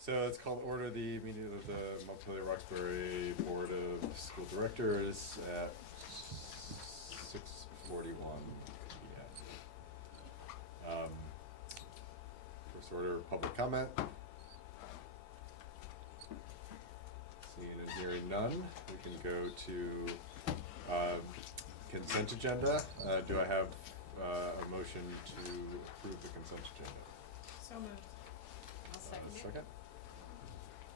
So it's called Order the meeting of the Montpelier Roxbury Board of School Directors at 6:41 p.m. First order of public comment. Seeing and hearing none, we can go to consent agenda. Do I have a motion to approve the consent agenda? So moved. I'll second it. Second.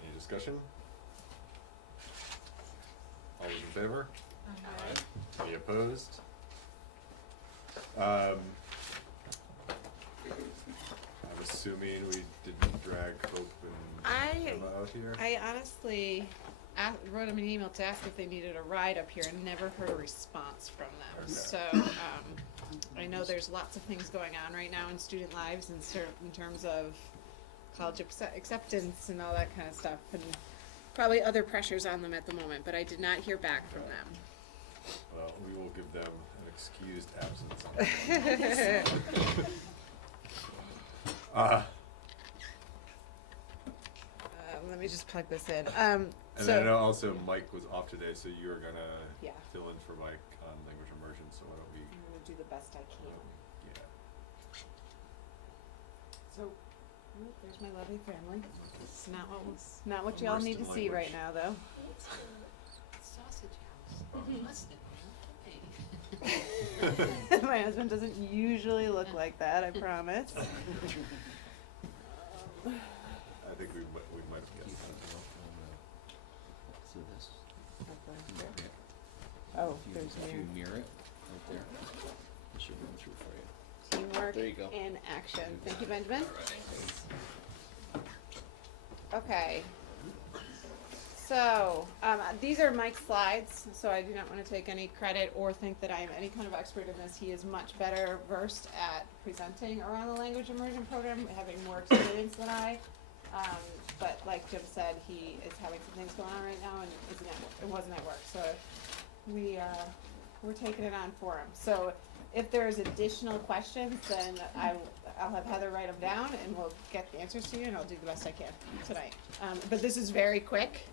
Any discussion? All those in favor? Aye. Any opposed? I'm assuming we didn't drag Hope and Emma out here? I honestly wrote them an email to ask if they needed a ride up here and never heard a response from them. Okay. So I know there's lots of things going on right now in student lives in terms of college acceptance and all that kind of stuff, and probably other pressures on them at the moment, but I did not hear back from them. Well, we will give them an excused absence on that. Let me just plug this in. And I know also Mike was off today, so you're gonna Yeah. fill in for Mike on language immersion, so why don't we, I'm gonna do the best I can. yeah. So, there's my lovely family. It's not what y'all need to see right now, though. Sausage house. Mustard. My husband doesn't usually look like that, I promise. I think we might have guessed that. So this. Oh, If there's you mirror. mirror it right there, it should run through for you. Teamwork There you go. in action. Thank you, Benjamin. Okay. So, these are Mike's slides, so I do not want to take any credit or think that I am any kind of expert in this. He is much better versed at presenting around the language immersion program, having more experience than I. But like Jim said, he is having some things going on right now and wasn't at work, so we're taking it on for him. So if there's additional questions, then I'll have Heather write them down and we'll get the answers to you, and I'll do the best I can tonight. But this is very quick.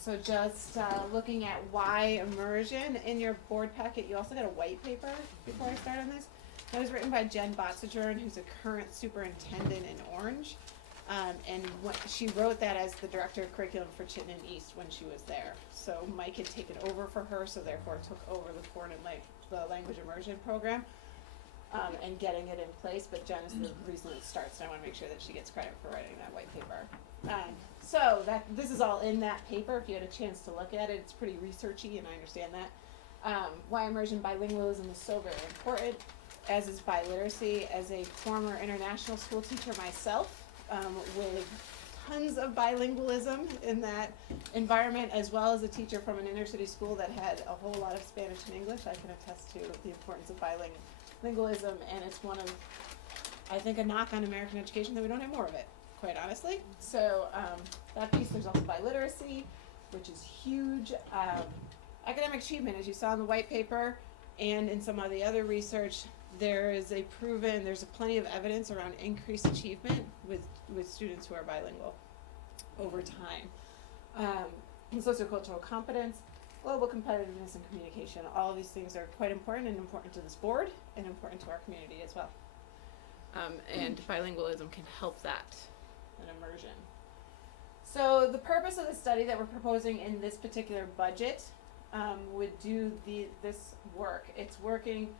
So just looking at why immersion in your board packet, you also got a white paper before I start on this. That was written by Jen Botziger, who's a current superintendent in Orange. And she wrote that as the director of curriculum for Chittenden East when she was there. So Mike had taken over for her, so therefore took over the language immersion program, and getting it in place. But Jen is the reason it starts, and I want to make sure that she gets credit for writing that white paper. So this is all in that paper. If you had a chance to look at it, it's pretty researchy, and I understand that. Why immersion bilingualism is so very important, as is biliteracy. As a former international school teacher myself, with tons of bilingualism in that environment, as well as a teacher from an inner city school that had a whole lot of Spanish and English, I can attest to the importance of bilingualism, and it's one of, I think, a knock on American education that we don't have more of it, quite honestly. So that piece, there's also biliteracy, which is huge. Academic achievement, as you saw in the white paper and in some of the other research, there's plenty of evidence around increased achievement with students who are bilingual over time. And sociocultural competence, global competitiveness, and communication. All of these things are quite important, and important to this board, and important to our community as well. And bilingualism can help that in immersion. So the purpose of the study that we're proposing in this particular budget would do this work. It's working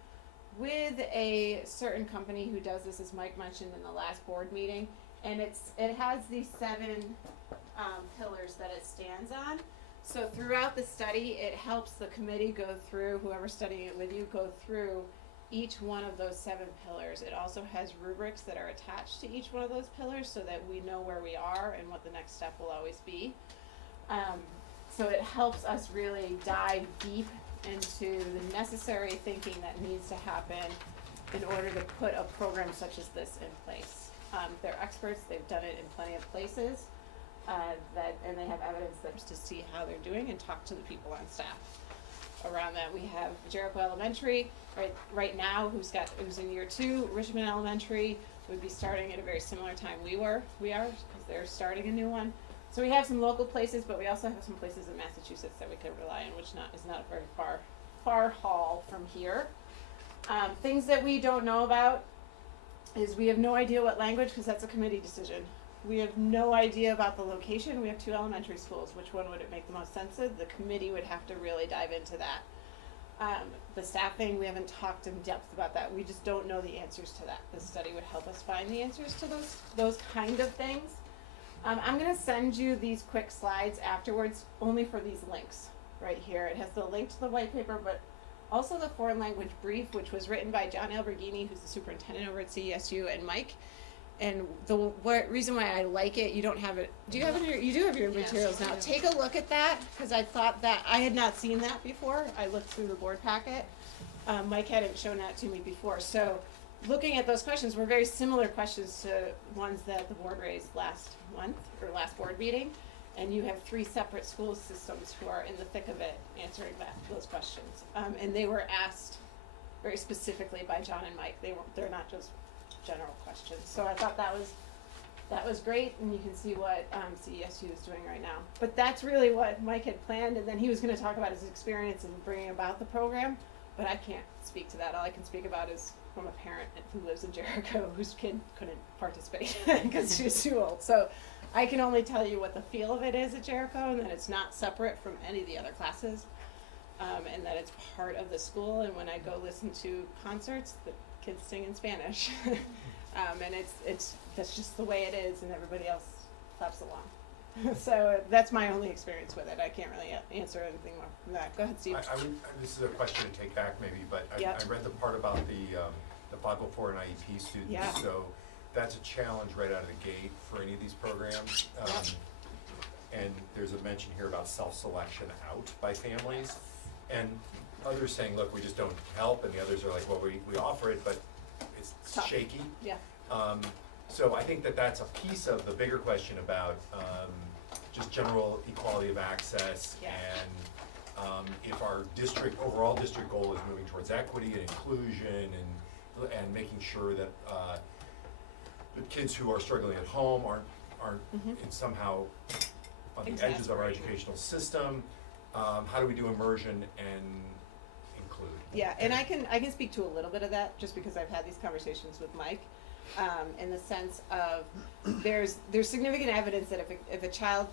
with a certain company who does this, as Mike mentioned in the last board meeting, and it has these 7 pillars that it stands on. So throughout the study, it helps the committee go through, whoever's studying it with you, go through each one of those 7 pillars. It also has rubrics that are attached to each one of those pillars so that we know where we are and what the next step will always be. So it helps us really dive deep into the necessary thinking that needs to happen in order to put a program such as this in place. They're experts, they've done it in plenty of places, and they have evidence to see how they're doing and talk to the people on staff around that. We have Jericho Elementary right now who's in year 2, Richmond Elementary, would be starting at a very similar time we are, because they're starting a new one. So we have some local places, but we also have some places in Massachusetts that we could rely on, which is not a very far haul from here. Things that we don't know about is we have no idea what language, because that's a committee decision. We have no idea about the location. We have 2 elementary schools. Which one would it make the most sense of? The committee would have to really dive into that. The staffing, we haven't talked in depth about that. We just don't know the answers to that. This study would help us find the answers to those kind of things. I'm gonna send you these quick slides afterwards, only for these links right here. It has the link to the white paper, but also the foreign language brief, which was written by John Alberghini, who's the superintendent over at CESU, and Mike. And the reason why I like it, you don't have it. Do you have it? You do have your Yes, materials I now. do. Take a look at that, because I thought that I had not seen that before. I looked through the board packet. Mike hadn't shown that to me before. So, looking at those questions were very similar questions to ones that the board raised last month or last board meeting. And you have 3 separate school systems who are in the thick of it answering those questions. And they were asked very specifically by John and Mike. They're not just general questions. So I thought that was great, and you can see what CESU is doing right now. But that's really what Mike had planned, and then he was going to talk about his experience in bringing about the program. But I can't speak to that. All I can speak about is from a parent who lives in Jericho whose kid couldn't participate because she was too old. So I can only tell you what the feel of it is at Jericho, and that it's not separate from any of the other classes, and that it's part of the school. And when I go listen to concerts, the kids sing in Spanish, and that's just the way it is, and everybody else claps along. So that's my only experience with it. I can't really answer anything more than that. Go ahead, Steve. This is a question to take back maybe, but Yep. I read the part about the 504 and IEP students. Yeah. So that's a challenge right out of the gate for any of these programs. Yep. And there's a mention here about self-selection out by families. And others saying, look, we just don't help, and the others are like, well, we offer it, but it's Tough. shaky. Yeah. So I think that that's a piece of the bigger question about just general equality of access, Yeah. and if our overall district goal is moving towards equity and inclusion, and making sure that the kids who are struggling at home aren't Mhm. in somehow on the edges of our educational system. How do we do immersion and include? Yeah, and I can speak to a little bit of that just because I've had these conversations with Mike, in the sense of there's significant evidence that if a child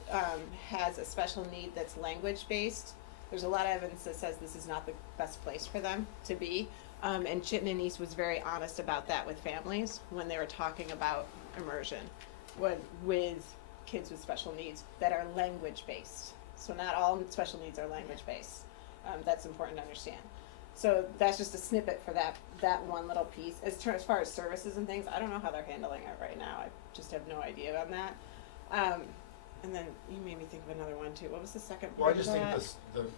has a special need that's language based, there's a lot of evidence that says this is not the best place for them to be. And Chittenden and East was very honest about that with families when they were talking about immersion with kids with special needs that are language based. So not all special needs are language based. That's important to understand. So that's just a snippet for that one little piece. As far as services and things, I don't know how they're handling it right now. I just have no idea on that. And then you made me think of another one too. What was the second Well, I part just of think that?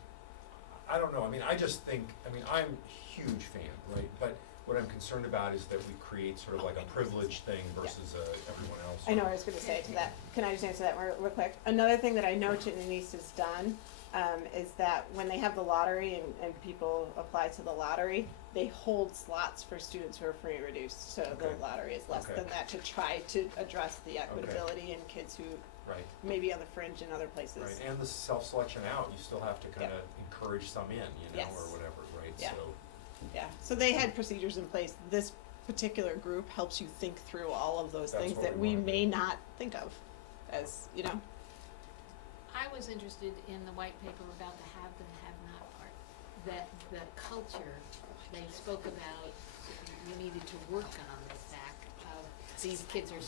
I don't know, I'm a huge fan, right? But what I'm concerned about is that we create sort of like a privileged thing versus everyone else. I know what I was going to say to that. Can I just answer that real quick? Another thing that I know Chittenden and East has done is that when they have the lottery and people apply to the lottery, they hold slots for students who are free and reduced. So Okay. the lottery is less Okay. than that to try to address the equitability in kids who Right, may be on the fringe in other places. right, and the self-selection out, you still have to kind of encourage some in, Yes. or whatever, right? Yeah. So, Yeah, so they had procedures in place. This particular group helps you think through all of those That's things what that we we wanna may do. not think of as, I was interested in the white paper about the have and have not part. That the culture, they spoke about, you needed to work on the fact of these kids are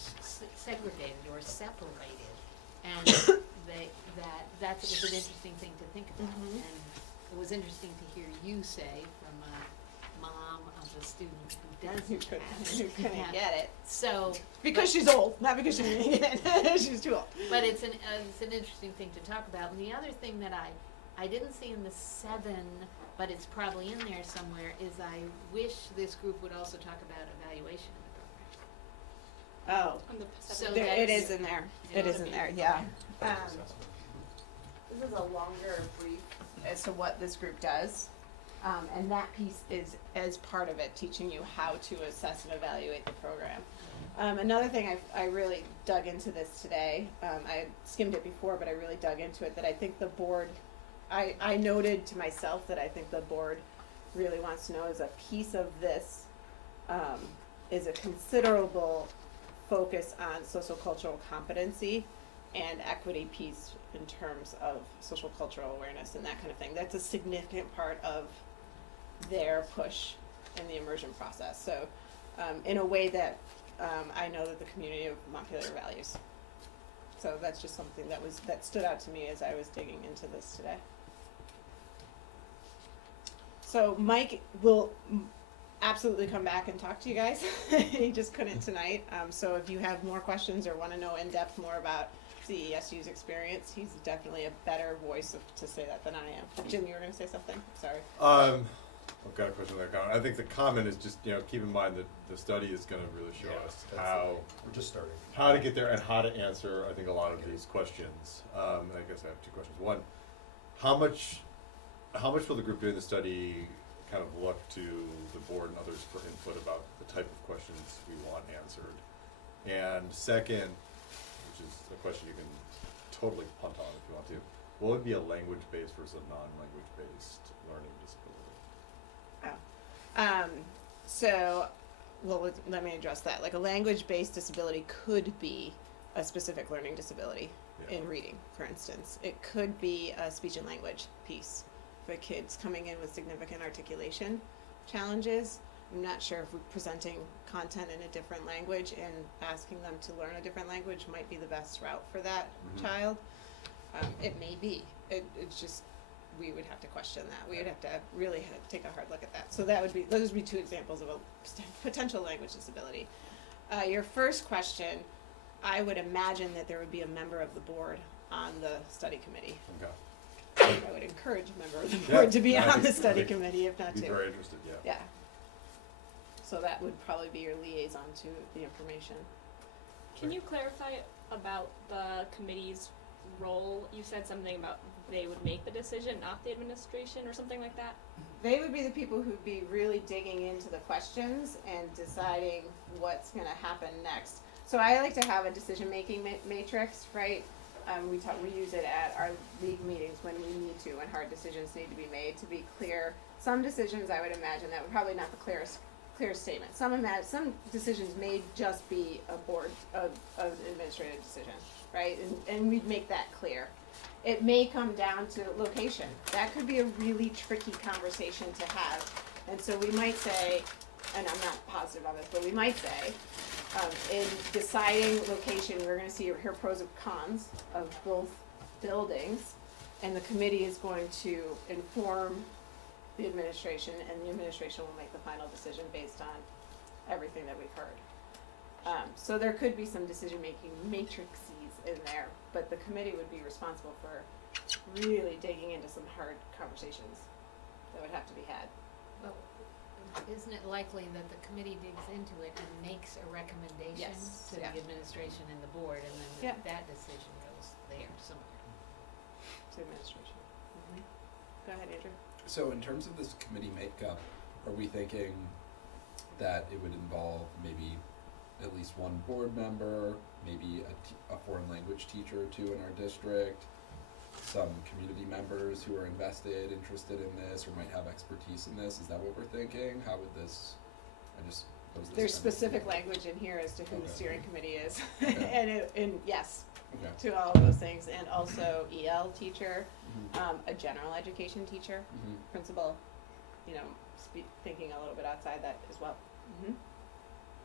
segregated or separated. And that was an interesting thing to think about. Mhm. And it was interesting to hear you say from a mom of a student who who doesn't couldn't, have who it. couldn't Yeah. get it. So. Because she's old, not because she didn't get it. She's too old. But it's an interesting thing to talk about. And the other thing that I didn't see in the 7, but it's probably in there somewhere, is I wish this group would also talk about evaluation in the program. Oh, So there, it that's- is in there. It It ought is to in be. there, yeah. assessment. This is a longer brief as to what this group does. And that piece is as part of it, teaching you how to assess and evaluate the program. Another thing I really dug into this today, I had skimmed it before, but I really dug into it, that I think the board, I noted to myself that I think the board really wants to know is a piece of this is a considerable focus on social cultural competency and equity piece in terms of social cultural awareness and that kind of thing. That's a significant part of their push in the immersion process. So in a way that I know that the community of Montpelier values. So that's just something that stood out to me as I was digging into this today. So Mike will absolutely come back and talk to you guys. He just couldn't tonight. So if you have more questions or want to know in depth more about CESU's experience, he's definitely a better voice to say that than I am. Jim, you were going to say something? Sorry. I've got a question there. I think the comment is just, keep in mind that the study is going to really show us how We're just starting. how to get there and how to answer, I think, a lot of these questions. I guess I have two questions. One, how much will the group doing the study kind of look to the board and others for input about the type of questions we want answered? And second, which is a question you can totally punt on if you want to, what would be a language-based versus a non-language-based learning disability? Let me address that. Like a language-based disability could be a specific learning disability in reading, for instance. It could be a speech and language piece for kids coming in with significant articulation challenges. I'm not sure if we're presenting content in a different language and asking them to learn a different language might be the best route for that child. It may be. It's just, we would have to question that. We would have to really take a hard look at that. So those would be two examples of a potential language disability. Your first question, I would imagine that there would be a member of the board on the study committee. Okay. I would encourage a member of the board to be on the study committee, if not I'd be two. very interested, yeah. Yeah. So that would probably be your liaison to the information. Can you clarify about the committee's role? You said something about they would make the decision, not the administration, or something like that? They would be the people who'd be really digging into the questions and deciding what's going to happen next. So I like to have a decision-making matrix, right? We use it at our league meetings when we need to, when hard decisions need to be made to be clear. Some decisions, I would imagine, that would probably not the clearest statement. Some decisions may just be a board of an administrative decision, right? And we'd make that clear. It may come down to location. That could be a really tricky conversation to have. And so we might say, and I'm not positive on this, but we might say, in deciding location, we're going to hear pros and cons of both buildings, and the committee is going to inform the administration, and the administration will make the final decision based on everything that we've heard. So there could be some decision-making matrices in there, but the committee would be responsible for really digging into some hard conversations that would have to be had. Well, isn't it likely that the committee digs into it and makes a recommendation Yes, to yeah. the administration and the board, and then Yeah. that decision goes there somewhere? To administration. Go ahead, Andrew. So in terms of this committee makeup, are we thinking that it would involve maybe at least one board member, maybe a foreign language teacher or two in our district, some community members who are interested in this or might have expertise in this? Is that what we're thinking? How would this, There's specific language in here as to who the Okay. steering committee is. Okay. and yes, Okay. to all of those things, and also EL teacher, Mhm. a general education teacher, Mhm. principal, thinking a little bit outside that as well.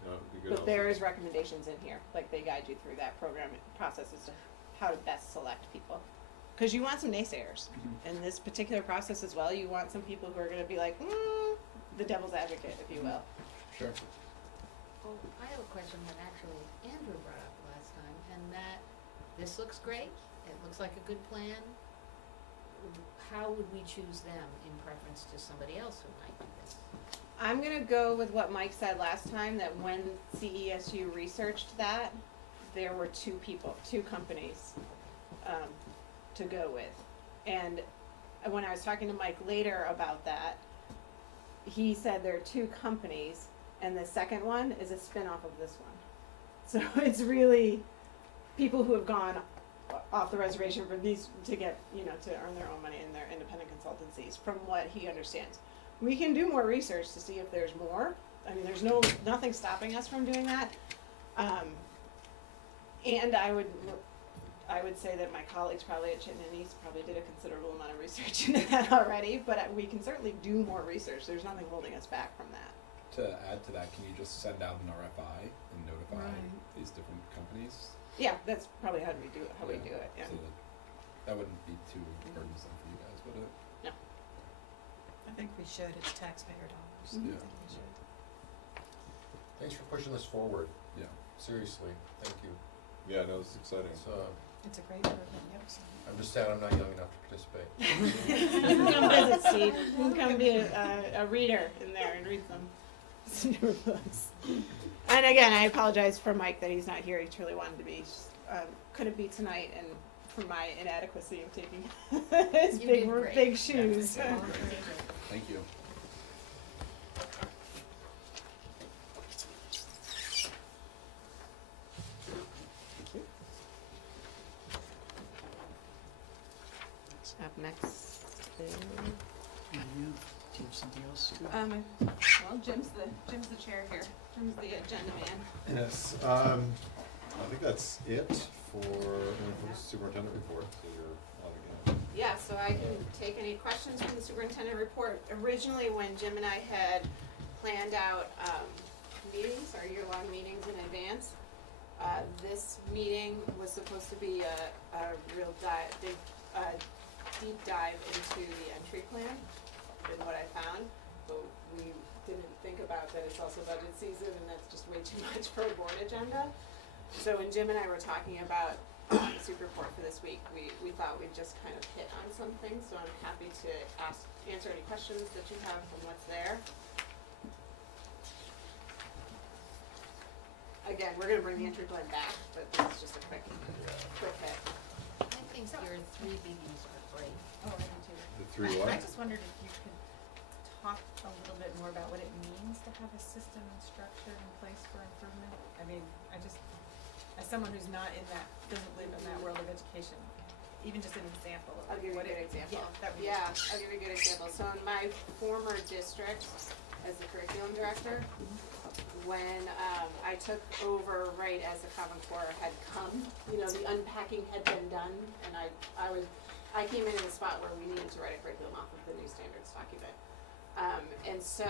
It'd be good But also- there is recommendations in here, like they guide you through that program process as to how to best select people. Because you want some naysayers. Mhm. In this particular process as well, you want some people who are going to be like, the devil's advocate, if you will. Sure. Oh, I have a question that actually Andrew brought up last time, and that this looks great, it looks like a good plan. How would we choose them in preference to somebody else who might do this? I'm going to go with what Mike said last time, that when CESU researched that, there were two companies to go with. And when I was talking to Mike later about that, he said there are two companies, and the second one is a spin-off of this one. So it's really people who have gone off the reservation for these to get, you know, to earn their own money in their independent consultancies, from what he understands. We can do more research to see if there's more. I mean, there's nothing stopping us from doing that. And I would say that my colleagues probably at Chittenden probably did a considerable amount of research into that already, but we can certainly do more research. There's nothing holding us back from that. To add to that, can you just send out an RFI and notify Right. these different companies? Yeah, that's probably how we do it. Yeah. So that wouldn't be too burdensome for you guys, would it? No. I think we should, it's taxpayer dollars. Mhm. I Yeah. think we should. Thanks for pushing this forward, Yeah. seriously, thank you. Yeah, no, it's exciting. It's, It's a great program, yep. I'm just sad I'm not young enough to participate. You can come visit, Steve. You can come be a reader in there and read some newer books. And again, I apologize for Mike that he's not here. He truly wanted to be. Couldn't be tonight, and for my inadequacy of taking his You did great. big shoes. Thank you. Up next is, Do you have something else to? well, Jim's the chair here. Jim's the agenda man. Yes, I think that's it for the superintendent report, so you're on again. Yeah, so I can take any questions from the superintendent report. Originally, when Jim and I had planned out meetings, our year-long meetings in advance, this meeting was supposed to be a real deep dive into the entry plan and what I found, but we didn't think about that it's also budget season and that's just way too much for a board agenda. So when Jim and I were talking about the super report for this week, we thought we'd just kind of hit on some things, so I'm happy to answer any questions that you have from what's there. Again, we're gonna bring the entry plan back, but this is just a quick hit. I think your three biggies were great. Oh, I do too. The three what? I just wondered if you could talk a little bit more about what it means to have a system and structure in place for improvement. I mean, I just, as someone who's not in that, doesn't live in that world of education, even just an example of I'll give you a what good it, example. yeah, that would be. Yeah, I'll give you a good example. So in my former district, as the curriculum director, when I took over right as the Common Core had come, you know, the unpacking had been done, and I came in a spot where we needed to write a curriculum off of the new standards document. And so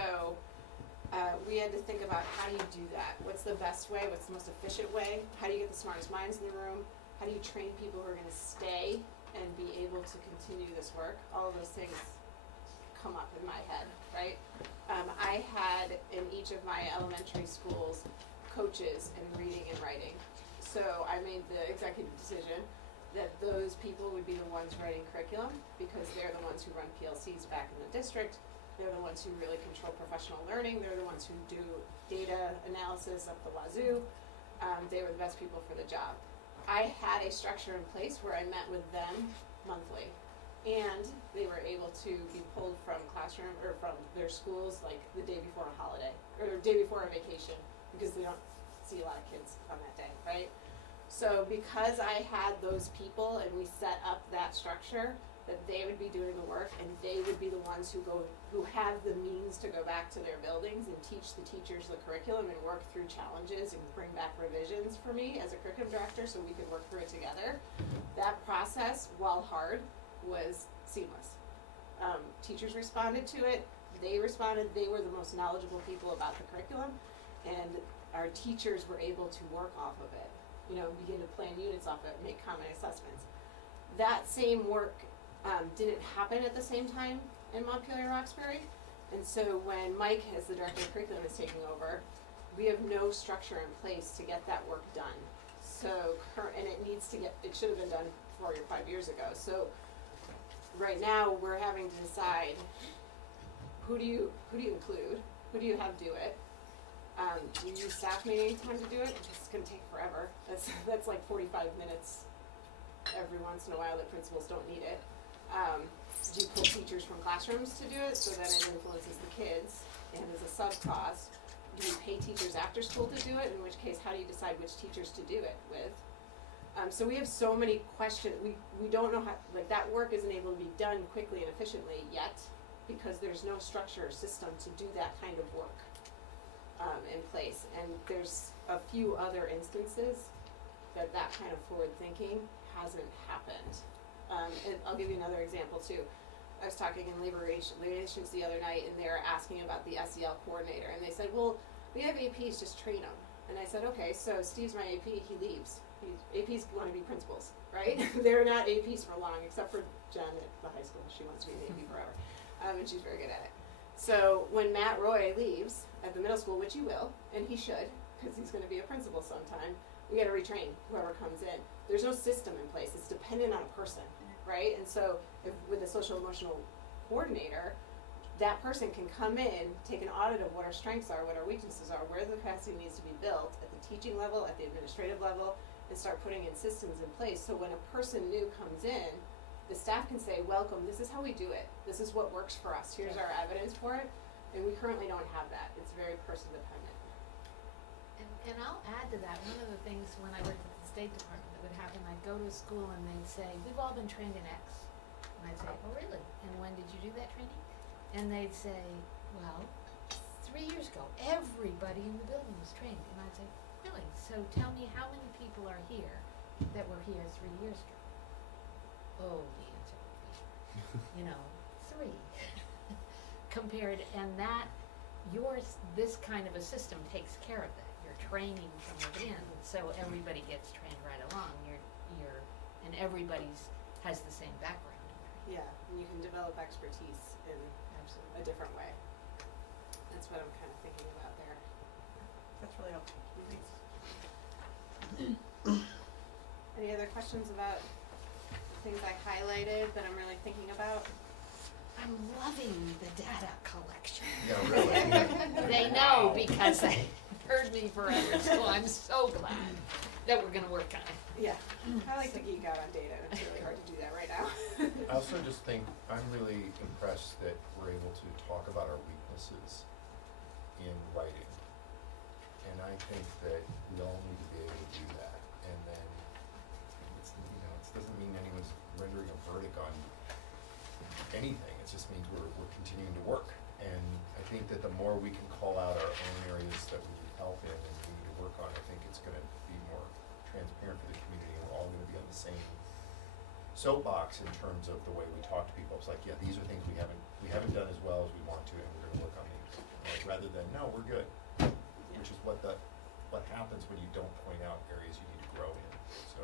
we had to think about how do you do that? What's the best way? What's the most efficient way? How do you get the smartest minds in the room? How do you train people who are gonna stay and be able to continue this work? All of those things come up in my head, right? I had in each of my elementary schools coaches in reading and writing. So I made the executive decision that those people would be the ones writing curriculum because they're the ones who run PLCs back in the district. They're the ones who really control professional learning. They're the ones who do data analysis up the wazoo. They were the best people for the job. I had a structure in place where I met with them monthly. And they were able to be pulled from classroom or from their schools like the day before a holiday or day before a vacation because they don't see a lot of kids on that day, right? So because I had those people and we set up that structure, that they would be doing the work and they would be the ones who have the means to go back to their buildings and teach the teachers the curriculum and work through challenges and bring back revisions for me as a curriculum director so we could work through it together. That process, while hard, was seamless. Teachers responded to it, they responded, they were the most knowledgeable people about the curriculum, and our teachers were able to work off of it, you know, begin to plan units off it, make common assessments. That same work didn't happen at the same time in Montpelier, Roxbury, and so when Mike, as the director of curriculum, is taking over, we have no structure in place to get that work done. So, and it should have been done 4 or 5 years ago, so right now, we're having to decide who do you include, who do you have do it? Do you use staff meeting time to do it? It's gonna take forever. That's like 45 minutes every once in a while that principals don't need it. Do you pull teachers from classrooms to do it so then it influences the kids? sub cost? Do you pay teachers after school to do it? In which case, how do you decide which teachers to do it with? So we have so many questions. We don't know how, like, that work isn't able to be done quickly and efficiently yet because there's no structure or system to do that kind of work in place. And there's a few other instances that kind of forward thinking hasn't happened. And I'll give you another example too. I was talking in labor relations the other night, and they were asking about the SEL coordinator, and they said, well, we have APs, just train them. And I said, okay, so Steve's my AP, he leaves. APs want to be principals, right? They're not APs for long, except for Jen at the high school. She wants to be an AP forever, and she's very good at it. So when Matt Roy leaves at the middle school, which he will, and he should, because he's going to be a principal sometime, we got to retrain whoever comes in. There's no system in place. It's dependent on a person, right? And so if, with a social emotional coordinator, that person can come in, take an audit of what our strengths are, what our weaknesses are, where the capacity needs to be built at the teaching level, at the administrative level, and start putting in systems in place. So when a person new comes in, the staff can say, welcome, this is how we do it. This is what works for us. Here's our evidence for it. And we currently don't have that. It's very person dependent. And I'll add to that, one of the things when I worked at the State Department that would happen, I'd go to a school and they'd say, we've all been trained in X. And I'd say, oh really? And when did you do that training? And they'd say, well, 3 years ago, everybody in the building was trained. And I'd say, really? So tell me how many people are here that were here 3 years ago? Oh, the answer would be, 3. Compared, and that, this kind of a system takes care of that. You're training from within, so everybody gets trained right along. And everybody's has the same background. Yeah, and you can develop expertise in a different way. That's what I'm kind of thinking about there. That's really helpful. Any other questions about things I highlighted that I'm really thinking about? I'm loving the data collection. Yeah, really. They know because they heard me forever, so I'm so glad that we're gonna work on it. Yeah, I like to geek out on data, and it's really hard to do that right now. I also just think, I'm really impressed that we're able to talk about our weaknesses in writing. And I think that we all need to be able to do that. And then, it doesn't mean anyone's rendering a verdict on anything. It just means we're continuing to work. And I think that the more we can call out our own areas that we need help in and we need to work on, I think it's gonna be more transparent for the community, and we're all gonna be on the same soapbox in terms of the way we talk to people. It's like, yeah, these are things we haven't done as well as we want to, and we're gonna work on these. Right? Rather than, no, we're good. Which is what happens when you don't point out areas you need to grow in. So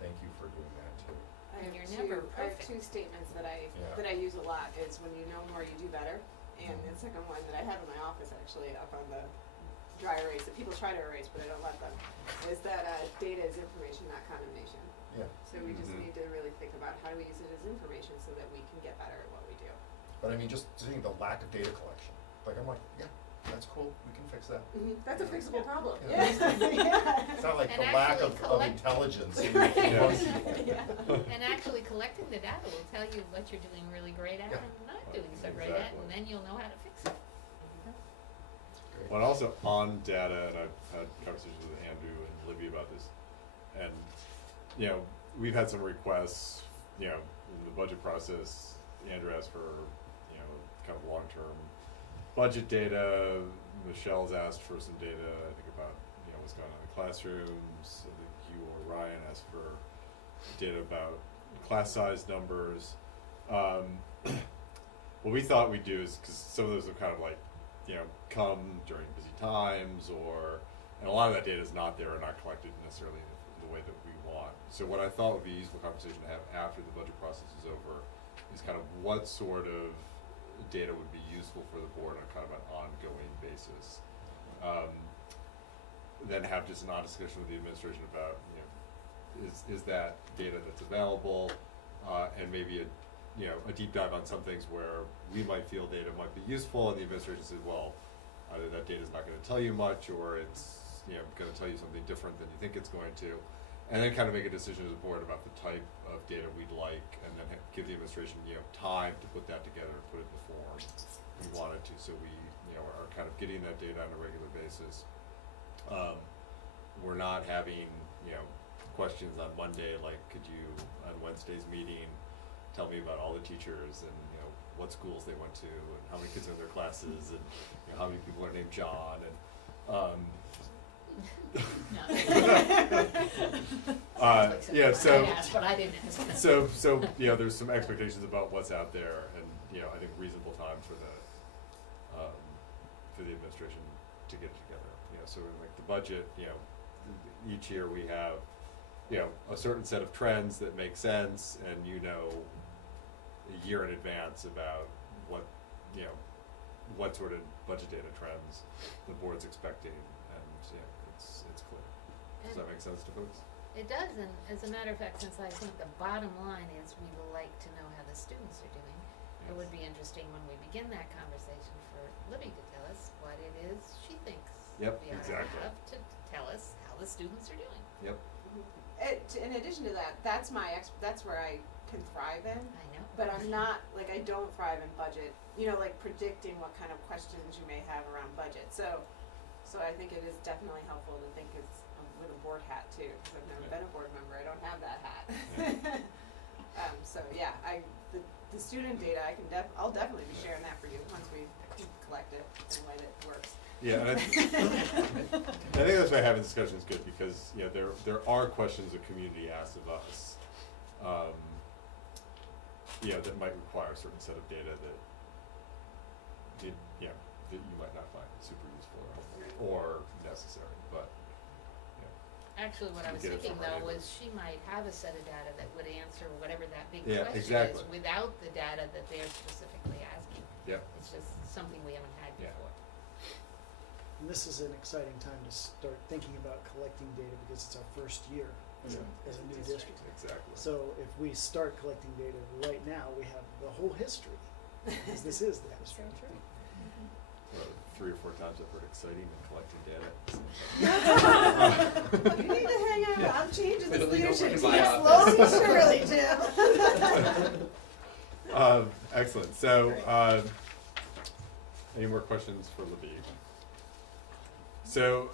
thank you for doing that too. And you're never I have perfect. two statements that I Yeah. use a lot is when you know more, you do better. And the second one that I have in my office actually up on the dry erase that people try to erase but I don't let them is that data is information, not condemnation. Yeah. So we just Mhm. need to really think about how do we use it as information so that we can get better at what we do. But I mean, just seeing the lack of data collection. Like, I'm like, yeah, that's cool. We can fix that. That's a fixable problem. Yeah. Yeah. It's not like And the lack actually of collect- intelligence in Right. most people. Yeah. And actually collecting the data will tell you what you're doing really great at Yeah. and not doing so great at, Exactly. and then you'll know how to fix it. Great. Well, also on data, and I've had conversations with Andrew and Libby about this, and, we've had some requests, in the budget process. Andrew asked for, kind of long-term budget data. Michelle's asked for some data, I think about, what's going on in the classrooms. I think you or Ryan asked for data about class size numbers. What we thought we'd do is, because some of those are kind of like, come during busy times, and a lot of that data is not there or not collected necessarily in the way that we want. So what I thought would be a useful conversation to have after the budget process is over is kind of what sort of data would be useful for the board on kind of an ongoing basis. Then have just an honest discussion with the administration about, is that data that's available, and maybe a deep dive on some things where we might feel data might be useful, and the administration says, well, either that data's not going to tell you much, or it's going to tell you something different than you think it's going to, and then kind of make a decision as a board about the type of data we'd like, and then give the administration time to put that together and put it in the form we wanted to, so we, are kind of getting that data on a regular basis. We're not having, questions on Monday, like, could you, on Wednesday's meeting, tell me about all the teachers and, what schools they went to and how many kids are in their classes and, how many people are named John and, yeah, so. I asked, but I didn't ask. So, there's some expectations about what's out there and, I think reasonable time for the administration to get it together. So like the budget, each year we have, a certain set of trends that make sense and a year in advance about what, what sort of budget data trends the board's expecting and, it's clear. Does that make sense to folks? It does, and as a matter of fact, since I think the bottom line is we will like to know how the students are doing, it would be interesting when we begin that conversation for Libby to tell us what it is she thinks Yep, we ought exactly. to have to tell us how the students are doing. Yep. In addition to that, that's where I can thrive in. I know. But I'm not, like, I don't thrive in budget, like predicting what kind of questions you may have around budget. So I think it is definitely helpful to think it's with a board hat too, because I've never been a board member, I don't have that hat. So yeah, the student data, I'll definitely be sharing that for you once we collect it in a way that works. Yeah, and I think that's why having discussion is good because, there are questions the community asks of us, that might require a certain set of data that that you might not find super useful or necessary, but, Actually, what I was Get it thinking from our though neighbors. was she might have a set of data that would answer whatever that big Yeah, question exactly. is without the data that they're specifically asking. Yep. It's just something we haven't had Yeah. before. And this is an exciting time to start thinking about collecting data because it's our first year as a new district. Exactly. So if we start collecting data right now, we have the whole history, because this is the history. Well, 3 or 4 times I've heard exciting and collecting data. You need to hang out, I'm changing this Literally leadership over team to my slowly office. but surely, Jim. Excellent. So, any more questions for Libby? So,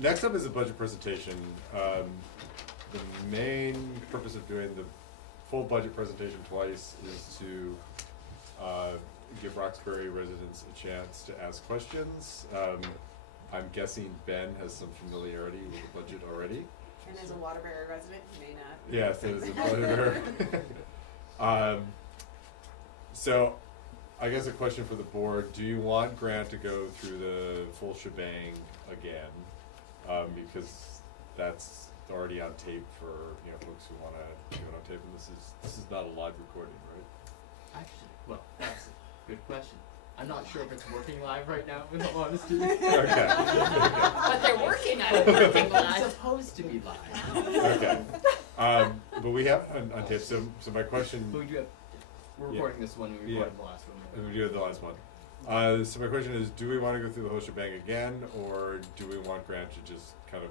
next up is a budget presentation. The main purpose of doing the full budget presentation twice is to give Roxbury residents a chance to ask questions. I'm guessing Ben has some familiarity with the budget already. And as a Waterbury resident, you may not. Yes, it is a pleasure. So, I guess a question for the board, do you want Grant to go through the full shebang again? Because that's already on tape for, folks who wanna do it on tape, and this is not a live recording, right? Actually, well, that's a good question. I'm not sure if it's working live right now, in all honesty. Okay. But they're working on it, working It's live. supposed to be live. Okay. But we have it on tape, so my question. But we do have, we're recording this one, we recorded the last one. And we do have the last one. So my question is, do we want to go through the whole shebang again, or do we want Grant to just kind of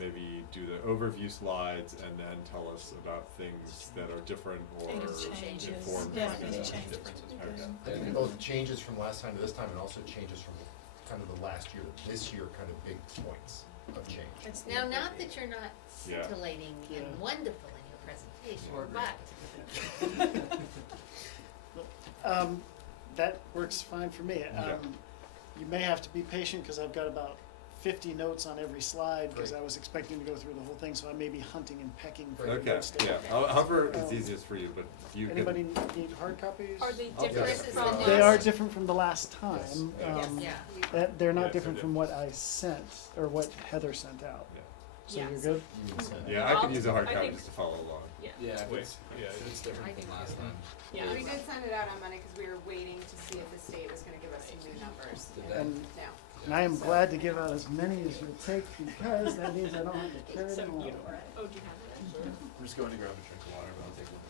maybe do the overview slides and then tell us about things that are different or informed? And both changes from last time to this time and also changes from kind of the last year to this year, kind of big points of change. Now, not that you're not Yeah. scintillating Yeah. and wonderful in your presentation, Or but That works fine for me. Yeah. You may have to be patient, because I've got about 50 notes on every slide, because Great. I was expecting to go through the whole thing, so I may be hunting and pecking for Okay, notes. to- yeah, however it's easiest for you, but you can. Anybody need hard copies? Are they Oh, different yes. from They are last? different from the last time. Yes. yeah. They're Yes, not different they're from what I sent, or what Heather sent out. Yeah. So Yes. you're good? Yeah, I could use a hard I copy think- just to follow along. Yeah. Yeah, if it's different I from think last so. time. Yeah. We did send it out on Monday because we were waiting to see if the state was gonna give us some new numbers. Did And, No. and I am glad to give out as many as you'll take, because that means I don't have to carry So them all. you know, oh, do you have it? Sure. I'm just going to grab a drink of water, but I'll take one.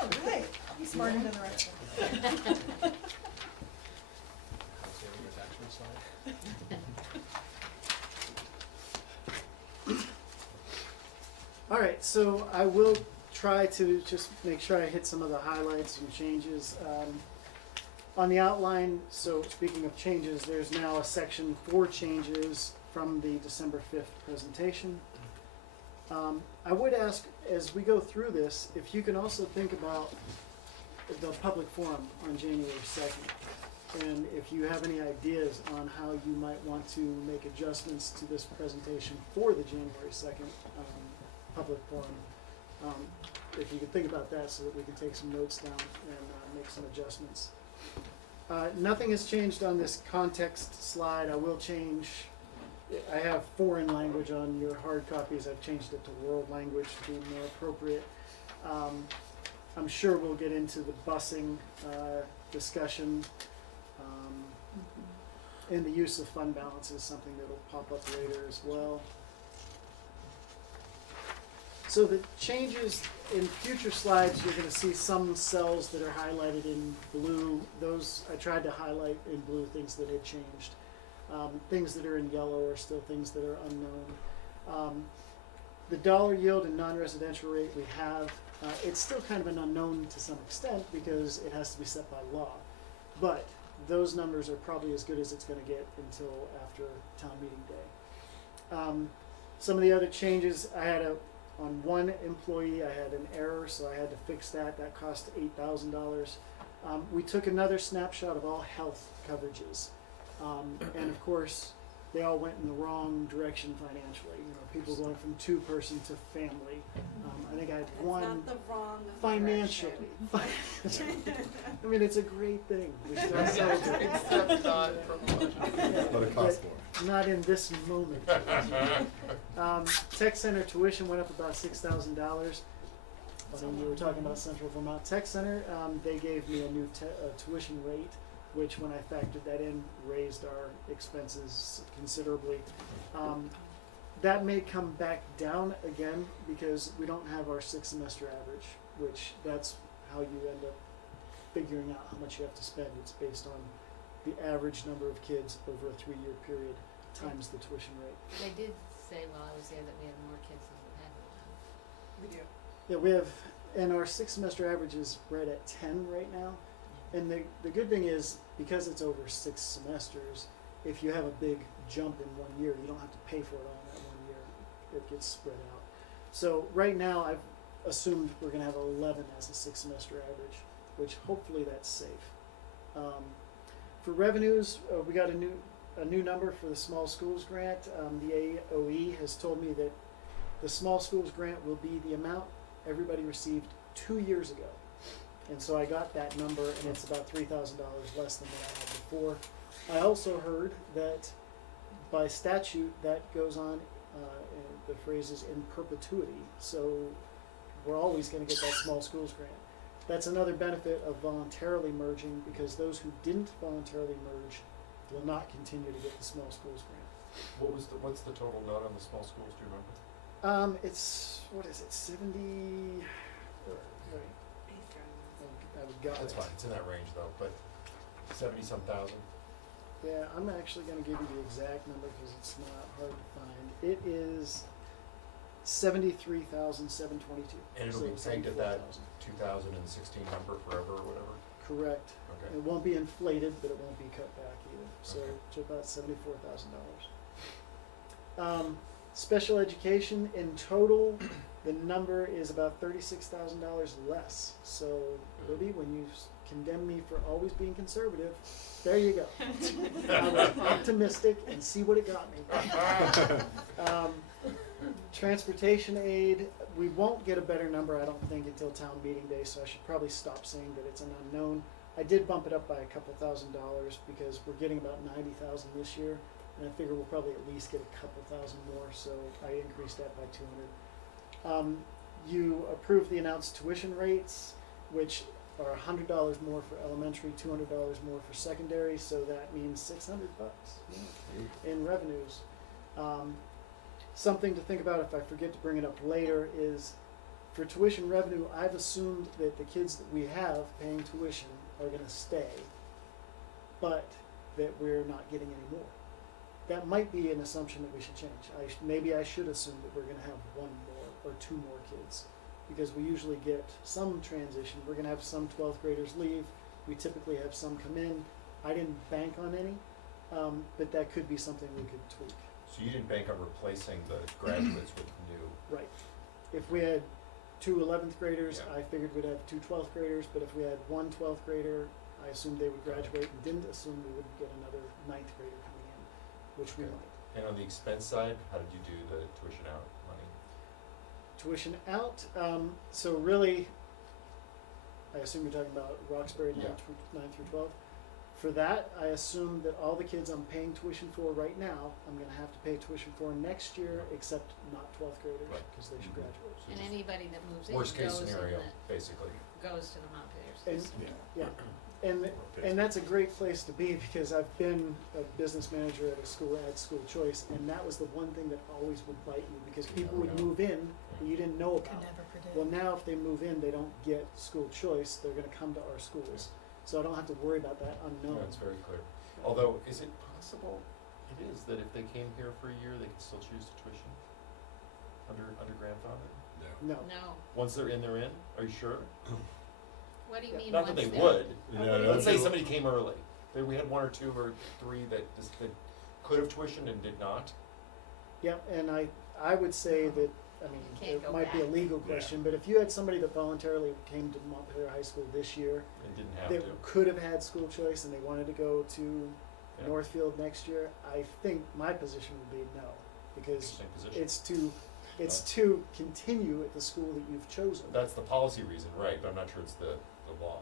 Oh, great. He's smarter than the rest of them. All right, so I will try to just make sure I hit some of the highlights and changes. On the outline, so speaking of changes, there's now a section for changes from the December 5th presentation. I would ask, as we go through this, if you can also think about the public forum on January 2nd. And if you have any ideas on how you might want to make adjustments to this presentation for the January 2nd public forum, if you could think about that so that we can take some notes down and make some adjustments. Nothing has changed on this context slide. I will change, I have foreign language on your hard copies. I've changed it to world language to be more appropriate. I'm sure we'll get into the busing discussion. And the use of fund balance is something that'll pop up later as well. So the changes in future slides, you're going to see some cells that are highlighted in blue. Those, I tried to highlight in blue things that had changed. Things that are in yellow are still things that are unknown. The dollar yield and non-residential rate we have, it's still kind of an unknown to some extent because it has to be set by law. But those numbers are probably as good as it's going to get until after town meeting day. Some of the other changes, I had on one employee, I had an error, so I had to fix that. That cost $8,000. We took another snapshot of all health coverages. And of course, they all went in the wrong direction financially. You know, people going from two person to family. I think I had one Not the wrong financially. direction. I mean, it's a great thing. We should all celebrate. Except not from budget. But it costs more. Not in this moment. Tech Center tuition went up about $6,000. When we were talking about Central Vermont Tech Center, they gave me a new tuition rate, which when I factored that in, raised our expenses considerably. That may come back down again because we don't have our 6 semester average, which that's how you end up figuring out how much you have to spend. It's based on the average number of kids over a 3-year period times the tuition rate. They did say while I was there that we had more kids than we had in town. We do. Yeah, we have, and our 6 semester average is right at 10 right now. And the good thing is, because it's over 6 semesters, if you have a big jump in 1 year, you don't have to pay for it all in that 1 year. It gets spread out. So right now, I've assumed we're going to have 11 as a 6 semester average, which hopefully that's safe. For revenues, we got a new number for the small schools grant. The AOE has told me that the small schools grant will be the amount everybody received 2 years ago. And so I got that number, and it's about $3,000 less than what I had before. I also heard that by statute that goes on, the phrase is in perpetuity. So we're always going to get that small schools grant. That's another benefit of voluntarily merging, because those who didn't voluntarily merge will not continue to get the small schools grant. What's the total note on the small schools, do you remember? It's, what is it, 70, right, I've got That's it. fine, it's in that range though, but 70-some thousand. Yeah, I'm actually going to give you the exact number because it's not hard to find. It is 73,722. And it'll be pegged at that 2016 number forever or whatever? Correct. Okay. It won't be inflated, but it won't be cut back either. So Okay. to about $74,000. Special education in total, the number is about $36,000 less. So, Libby, when you condemn me for always being conservative, there you go. I was optimistic, and see what it got me. Transportation aid, we won't get a better number, I don't think, until town meeting day, so I should probably stop saying that it's an unknown. I did bump it up by a couple $1,000s because we're getting about 90,000 this year, and I figure we'll probably at least get a couple thousand more, so I increased that by 200. You approved the announced tuition rates, which are $100 more for elementary, $200 more for secondary, so that means $600 in revenues. Something to think about if I forget to bring it up later is for tuition revenue, I've assumed that the kids that we have paying tuition are going to stay, but that we're not getting any more. that might be an assumption that we should change. Maybe I should assume that we're gonna have one more or two more kids, because we usually get some transition. We're gonna have some 12th graders leave. We typically have some come in. I didn't bank on any, but that could be something we could tweak. So you didn't bank on replacing the graduates with new, Right. If we had two 11th graders, Yeah. I figured we'd have two 12th graders, but if we had one 12th grader, I assumed they would graduate and didn't assume we would get another 9th grader coming in, which we Okay. might. and on the expense side, how did you do the tuition out money? Tuition out, so really, I assume you're talking about Roxbury 9 Yeah. through 12. For that, I assume that all the kids I'm paying tuition for right now, I'm gonna have to pay tuition for next year, except not 12th graders, Right. because they should Mhm. graduate. And anybody that moves in Worst case goes in scenario, the, basically. goes to the Montpelier And, system. yeah, and that's a great place to be, because I've been a business manager at a school, at School Choice, and that was the one thing that always would bite you, because people would move in that you didn't know Could about. never predict. Well, now if they move in, they don't get school choice, they're gonna come to our schools, so I don't have to worry about that unknown. No, it's very clear. Although, is it possible, It is, that if they came here for a year, they can still choose to tuition under grandfather? No. No, No, Once they're in, they're in? Are you sure? what do you Yeah. mean Not once that they they're- would. No, Let's say no. somebody came early. We had one or two or three that just, that could have tuitioned and did not. yep, and I would say that, I mean, You can't it go might be a back. legal Yeah. question, but if you had somebody that voluntarily came to Montpelier High School this year, And didn't have that to. could have had school choice and they wanted to go to Yeah. Northfield next year, I think my position would be no, because Interesting position. it's to continue at the school that you've chosen. that's the policy reason, right, but I'm not sure it's the law.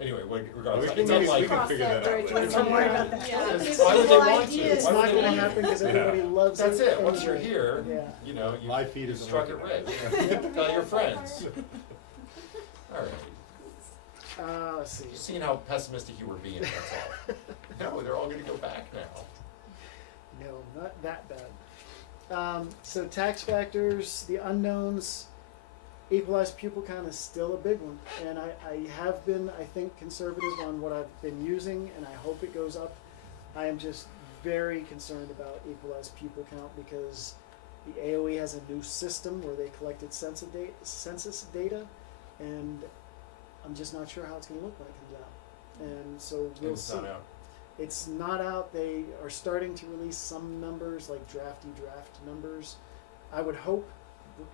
Anyway, Well, regardless, we it's can unlikely. figure that out Cross that later. bridge Don't worry Yeah. about that. Yeah. That's- Why would they want to? It's Why would not they gonna leave? happen because everybody loves it. That's it, once you're anyway. here, Yeah. you know, you My feet you isn't struck it working rich. out. Tell your friends. Alright, Let's see. just seeing how pessimistic you were being, that's all. No, they're all gonna go back now. No, not that bad. So tax factors, the unknowns, equalized pupil count is still a big one. And I have been, I think, conservative on what I've been using, and I hope it goes up. I am just very concerned about equalized pupil count because the AOE has a new system where they collected census data, and I'm just not sure how it's gonna look when it comes out. And so And we'll it's see. not out. It's not out. They are starting to release some numbers, like draft numbers. I would hope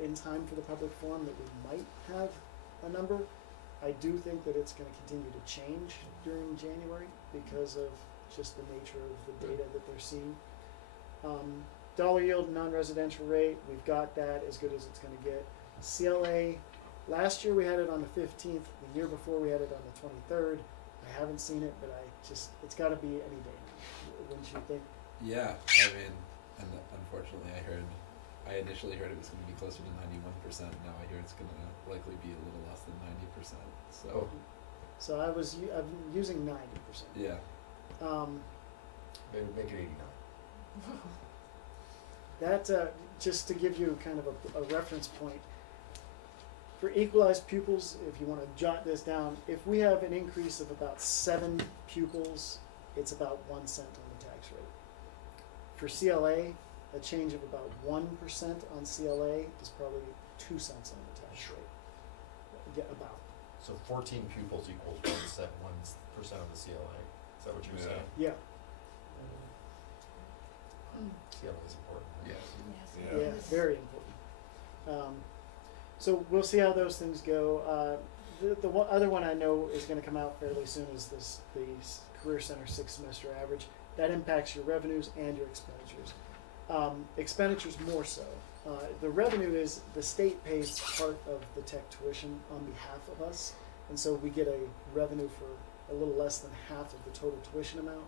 in time for the public forum that we might have a number. I do think that it's going to continue to change during January because of just the nature of the data that they're seeing. Dollar yield, non-residential rate, we've got that as good as it's going to get. CLA, last year we had it on the 15th. The year before we had it on the 23rd. I haven't seen it, but it's got to be any day now, wouldn't you think? Yeah, I mean, and unfortunately, I initially heard it was going to be closer to 91%. Now I hear it's going to likely be a little less than 90%. So, So I'm using 90%. yeah. They would make it 89. That just to give you kind of a reference point. For equalized pupils, if you want to jot this down, if we have an increase of about 7 pupils, it's about 1 cent on the tax rate. For CLA, a change of about 1% on CLA is probably 2 cents on the tax rate. Yeah, about. So 14 pupils equals 1% of the CLA, is that what you're Yeah. saying? Yeah, CLA is important. Yes. Yes. Yeah. yeah, very important. So we'll see how those things go. The other one I know is going to come out fairly soon is the Career Center 6 semester average. That impacts your revenues and your expenditures. Expenditures more so. The revenue is the state pays part of the tech tuition on behalf of us, and so we get a revenue for a little less than half of the total tuition amount.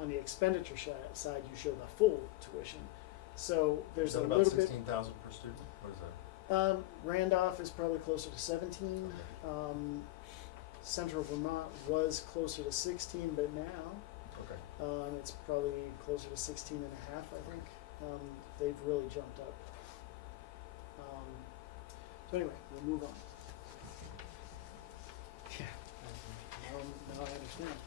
On the expenditure side, you show the full tuition. So there's Is that a about little bit. 16,000 per student? What is that? Randolph is probably closer to 17. Central Vermont was closer to 16, but now Okay. it's probably closer to 16 and a half, I think. They've really jumped up. So anyway, we'll move on. Yeah, now I understand.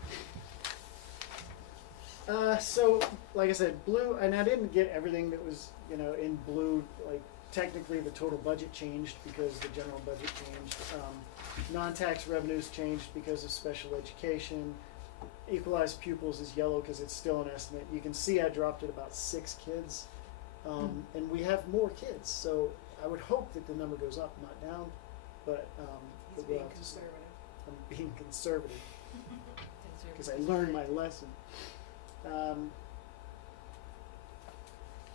So, like I said, blue, and I didn't get everything that was, in blue. Like, technically, the total budget changed because the general budget changed. Non-tax revenues changed because of special education. Equalized pupils is yellow because it's still an estimate. You can see I dropped it about 6 kids. And we have more kids, so I would hope that the number goes up, not down. But He's we'll being have to see. conservative. I'm being conservative because I learned my lesson.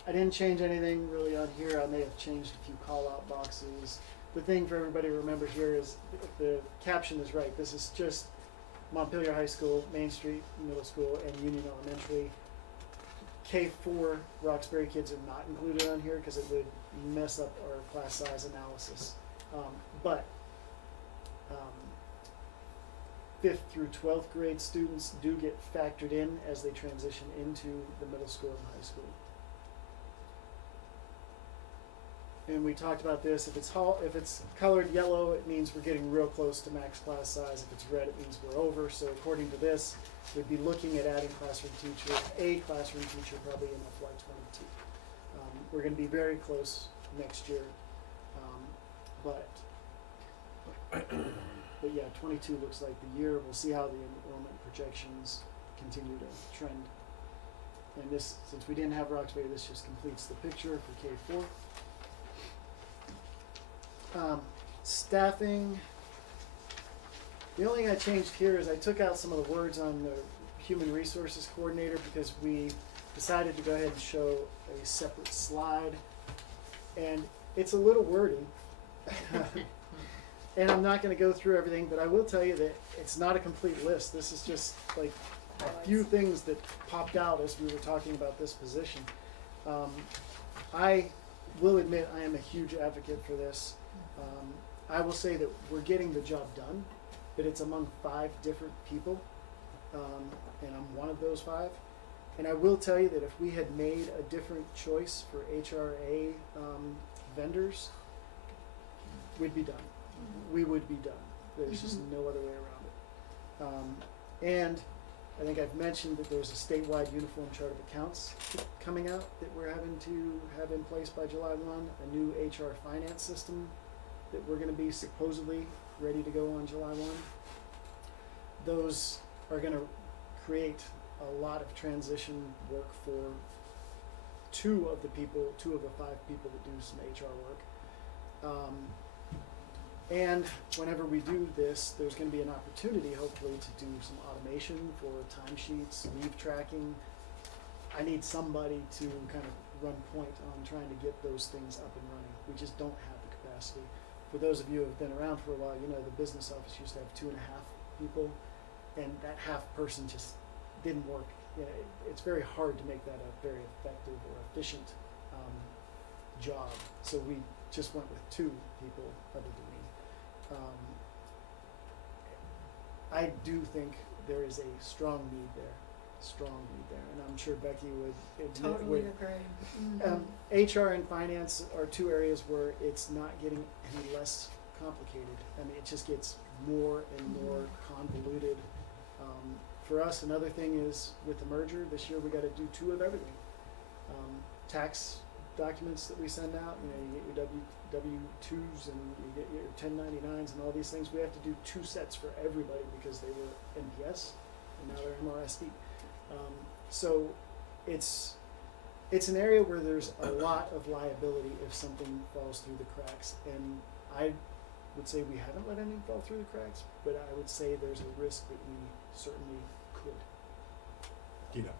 I didn't change anything really on here. I may have changed a few call-out boxes. The thing for everybody to remember here is the caption is right. This is just Montpelier High School, Main Street Middle School, and Union Elementary. K4 Roxbury kids are not included on here because it would mess up our class size analysis. But 5th through 12th grade students do get factored in as they transition into the middle school and high school. And we talked about this. If it's colored yellow, it means we're getting real close to max class size. If it's red, it means we're over. So according to this, we'd be looking at adding a classroom teacher probably in FY22. We're going to be very close next year, but yeah, 22 looks like the year. We'll see how the enrollment projections continue to trend. And this, since we didn't have Roxbury, this just completes the picture for K4. Staffing. The only thing I changed here is I took out some of the words on the human resources coordinator because we decided to go ahead and show a separate slide, and it's a little wordy. And I'm not going to go through everything, but I will tell you that it's not a complete list. This is just like a few things that popped out as we were talking about this position. I will admit I am a huge advocate for this. I will say that we're getting the job done, but it's among 5 different people, and I'm one of those 5. And I will tell you that if we had made a different choice for HRA vendors, we'd be done. We would be done. There's just no other way around it. And I think I've mentioned that there's a statewide uniform chart of accounts coming out that we're having to have in place by July 1, a new HR finance system that we're going to be supposedly ready to go on July 1. Those are going to create a lot of transition work for 2 of the 5 people that do some HR work. And whenever we do this, there's going to be an opportunity, hopefully, to do some automation for timesheets, leave tracking. I need somebody to kind of run point on trying to get those things up and running. We just don't have the capacity. For those of you who have been around for a while, you know the business office used to have 2.5 people, and that half person just didn't work. It's very hard to make that a very effective or efficient job. So we just went with 2 people other than me. I do think there is a strong need there, and I'm sure Becky would admit. Totally agree. HR and finance are 2 areas where it's not getting any less complicated. I mean, it just gets more and more convoluted. For us, another thing is with the merger this year, we got to do 2 of everything. Tax documents that we send out, you get your W-2s and you get your 1099s and all these things. We have to do 2 sets for everybody because they were NPS and now they're MRSD. So it's an area where there's a lot of liability if something falls through the cracks, and I would say we haven't let anything fall through the cracks, but I would say there's a risk that we certainly could. Dina.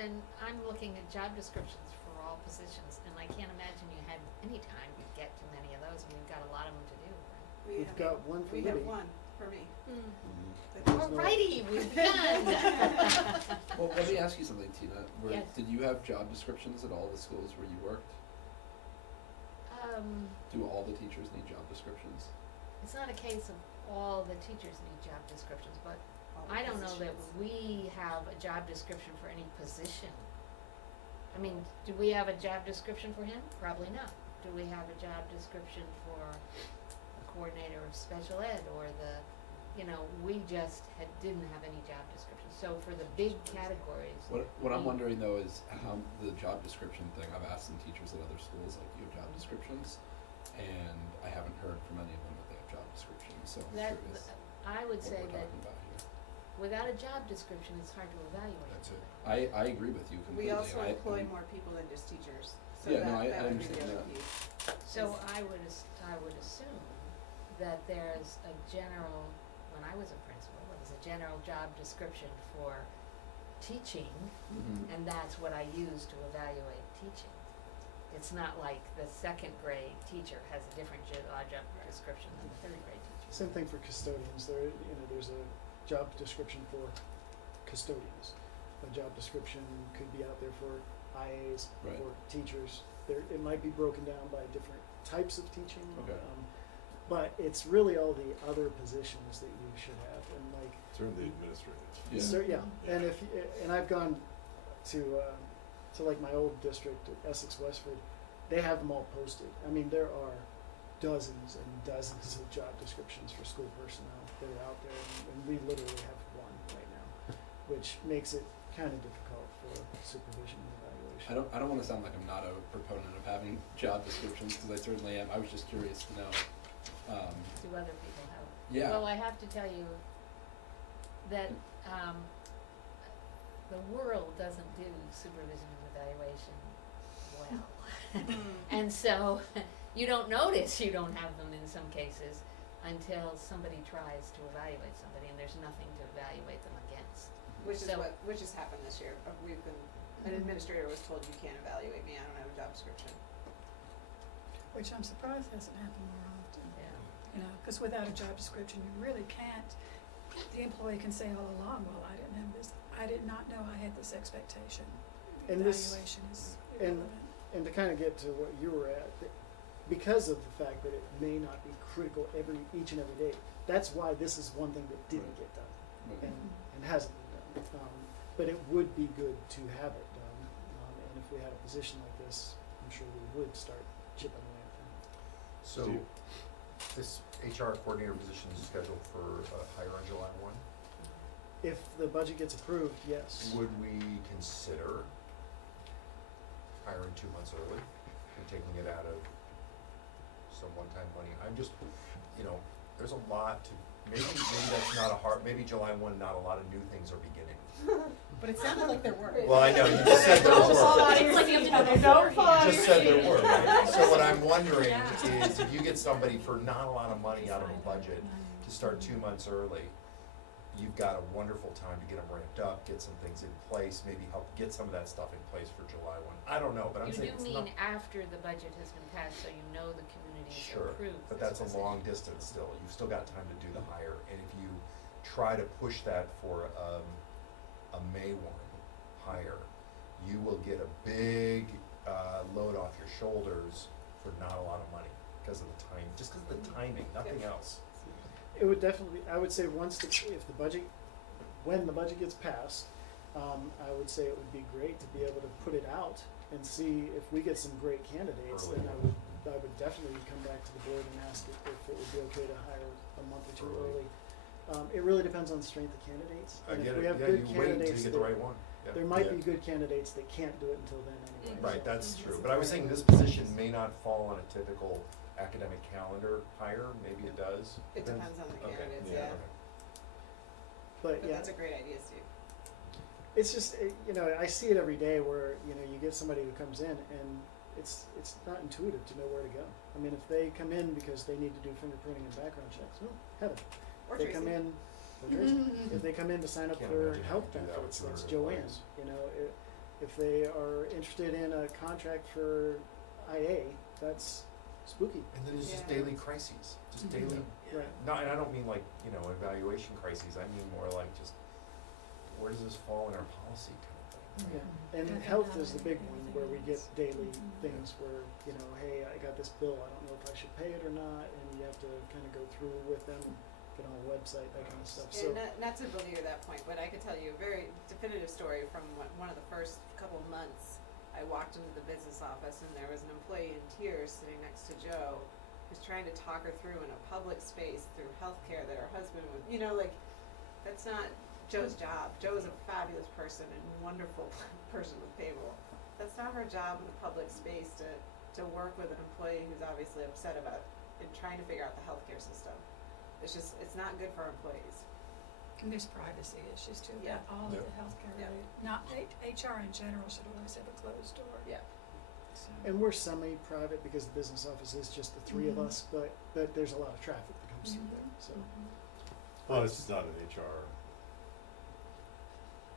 And I'm looking at job descriptions for all positions, and I can't imagine you had any time to get to many of those, and we've got a lot of them to do, right? We've got one for We have Libby. one for me. Alrighty, we're done. Well, let me ask you something, Tina. Yes. Did you have job descriptions at all the schools where you worked? Do all the teachers need job descriptions? It's not a case of all the teachers need job descriptions, but I don't know that we have a job description for any position. I mean, do we have a job description for him? Probably not. Do we have a job description for the coordinator of special ed or the we just didn't have any job description. So for the big categories. What I'm wondering though is how the job description thing, I've asked some teachers at other schools, like, do you have job descriptions? And I haven't heard from any of them that they have job descriptions, so I'm That, curious I would what say we're that talking about here. without a job description, it's hard to evaluate. That's it. I agree with you completely. We also I- employ more people than just teachers, so Yeah, no, that I would be the understand other that. piece. So I would assume that there's a general, when I was a principal, there was a general job description for teaching, Mhm. and that's what I use to evaluate teaching. It's not like the second grade teacher has a different job description than the third grade teacher. Same thing for custodians. There's a job description for custodians. A job description could be out there for IAs, Right. for teachers. It might be broken down by different types of teaching. Okay. But it's really all the other positions that you should have, and like, Certainly administrative. Yeah. and and I've gone to like my old district at Essex Westford, they have them all posted. I mean, there are dozens and dozens of job descriptions for school personnel that are out there, and we literally have one right now, which makes it kind of difficult for supervision and evaluation. I don't want to sound like I'm not a proponent of having job descriptions, because I certainly am. I was just curious to know. Do other people have? Yeah. Well, I have to tell you that the world doesn't do supervision and evaluation well. And so you don't notice you don't have them in some cases until somebody tries to evaluate somebody and there's nothing to evaluate them against. Which has happened this year. An administrator was told, you can't evaluate me, I don't have a job description. Which I'm surprised hasn't happened more often. Yeah. Because without a job description, you really can't. The employee can say all along, well, I didn't have this, I did not know I had this expectation. And this- Evaluation is and- irrelevant. And to kind of get to what you were at, because of the fact that it may not be critical each and every day, that's why this is one thing that didn't get done and hasn't been done. But it would be good to have it done, and if we had a position like this, I'm sure we would start chipping away at that. So, this HR coordinator position is scheduled for hire on July 1. If the budget gets approved, yes. Would we consider hiring 2 months early and taking it out of some one-time money? I'm just, there's a lot to, maybe that's not maybe July 1, not a lot of new things are beginning. But it sounded like there were. Well, I know, you just said there were. It's like you have to know Don't fall You on just your said there feet. were, right? So what I'm wondering Yeah. is, if you get somebody for not a lot of money out of a budget to start 2 months early, you've got a wonderful time to get them ramped up, get some things in place, maybe help get some of that stuff in place for July 1. I don't know, but I'm You saying do it's mean not. after the budget has been passed, so you know the community's Sure, approved but this that's a position. long distance still. You've still got time to do the hire, and if you try to push that for a May 1 hire, you will get a big load off your shoulders for not a lot of money because of the time, just because of the timing, nothing else. It would definitely, I would say when the budget gets passed, I would say it would be great to be able to put it out and see if we get some great candidates, then Early. I would definitely come back to the board and ask if it would be okay to hire a month or two Early. early. It really depends on the strength of candidates. I And get if we it, have yeah, good you wait until candidates you get the that- right one. Yeah. There might Yeah. be good candidates that can't do it until then anyway. Right, so- that's true, but I was saying this position may not fall on a typical academic calendar hire, maybe it does. It depends on the Okay, candidates, yeah, yeah. okay. But But yeah, that's a great idea, Steve. it's just, I see it every day where, you get somebody who comes in and it's not intuitive to know where to go. I mean, if they come in because they need to do fingerprinting and background checks, well, heaven. Or If they come Tracy. in, or Tracy. If they come in to sign up Can't for imagine health having to do that with benefits, that's 200 Joanne. employees. If they are interested in a contract for IA, that's Spooky. And then it's just Yeah. daily crises, just daily, Right. no, and I don't mean like, evaluation crises, I mean more like just, where does this fall in our policy kind of thing? Yeah, and health is the big one where we get daily things where, hey, I got this bill, I don't know if I should pay it or not, and you have to kind of go through with them, get on a website, that kind of stuff, so. And not to belabor that point, but I could tell you a very definitive story from one of the first couple of months. I walked into the business office and there was an employee in tears sitting next to Joe, who's trying to talk her through in a public space through healthcare that her husband was, you know, like, that's not Joe's job. Joe is a fabulous person and wonderful person with payroll. That's not her job in a public space to work with an employee who's obviously upset about and trying to figure out the healthcare system. It's just, it's not good for our employees. And there's privacy issues too, Yeah. about all of Yeah. the healthcare Yeah. related, not, HR in general should always have a closed door. Yeah. So. And we're semi-private because the business office is just the three of Mhm. us, but there's a lot of traffic that comes through there, so. Well, it's not an HR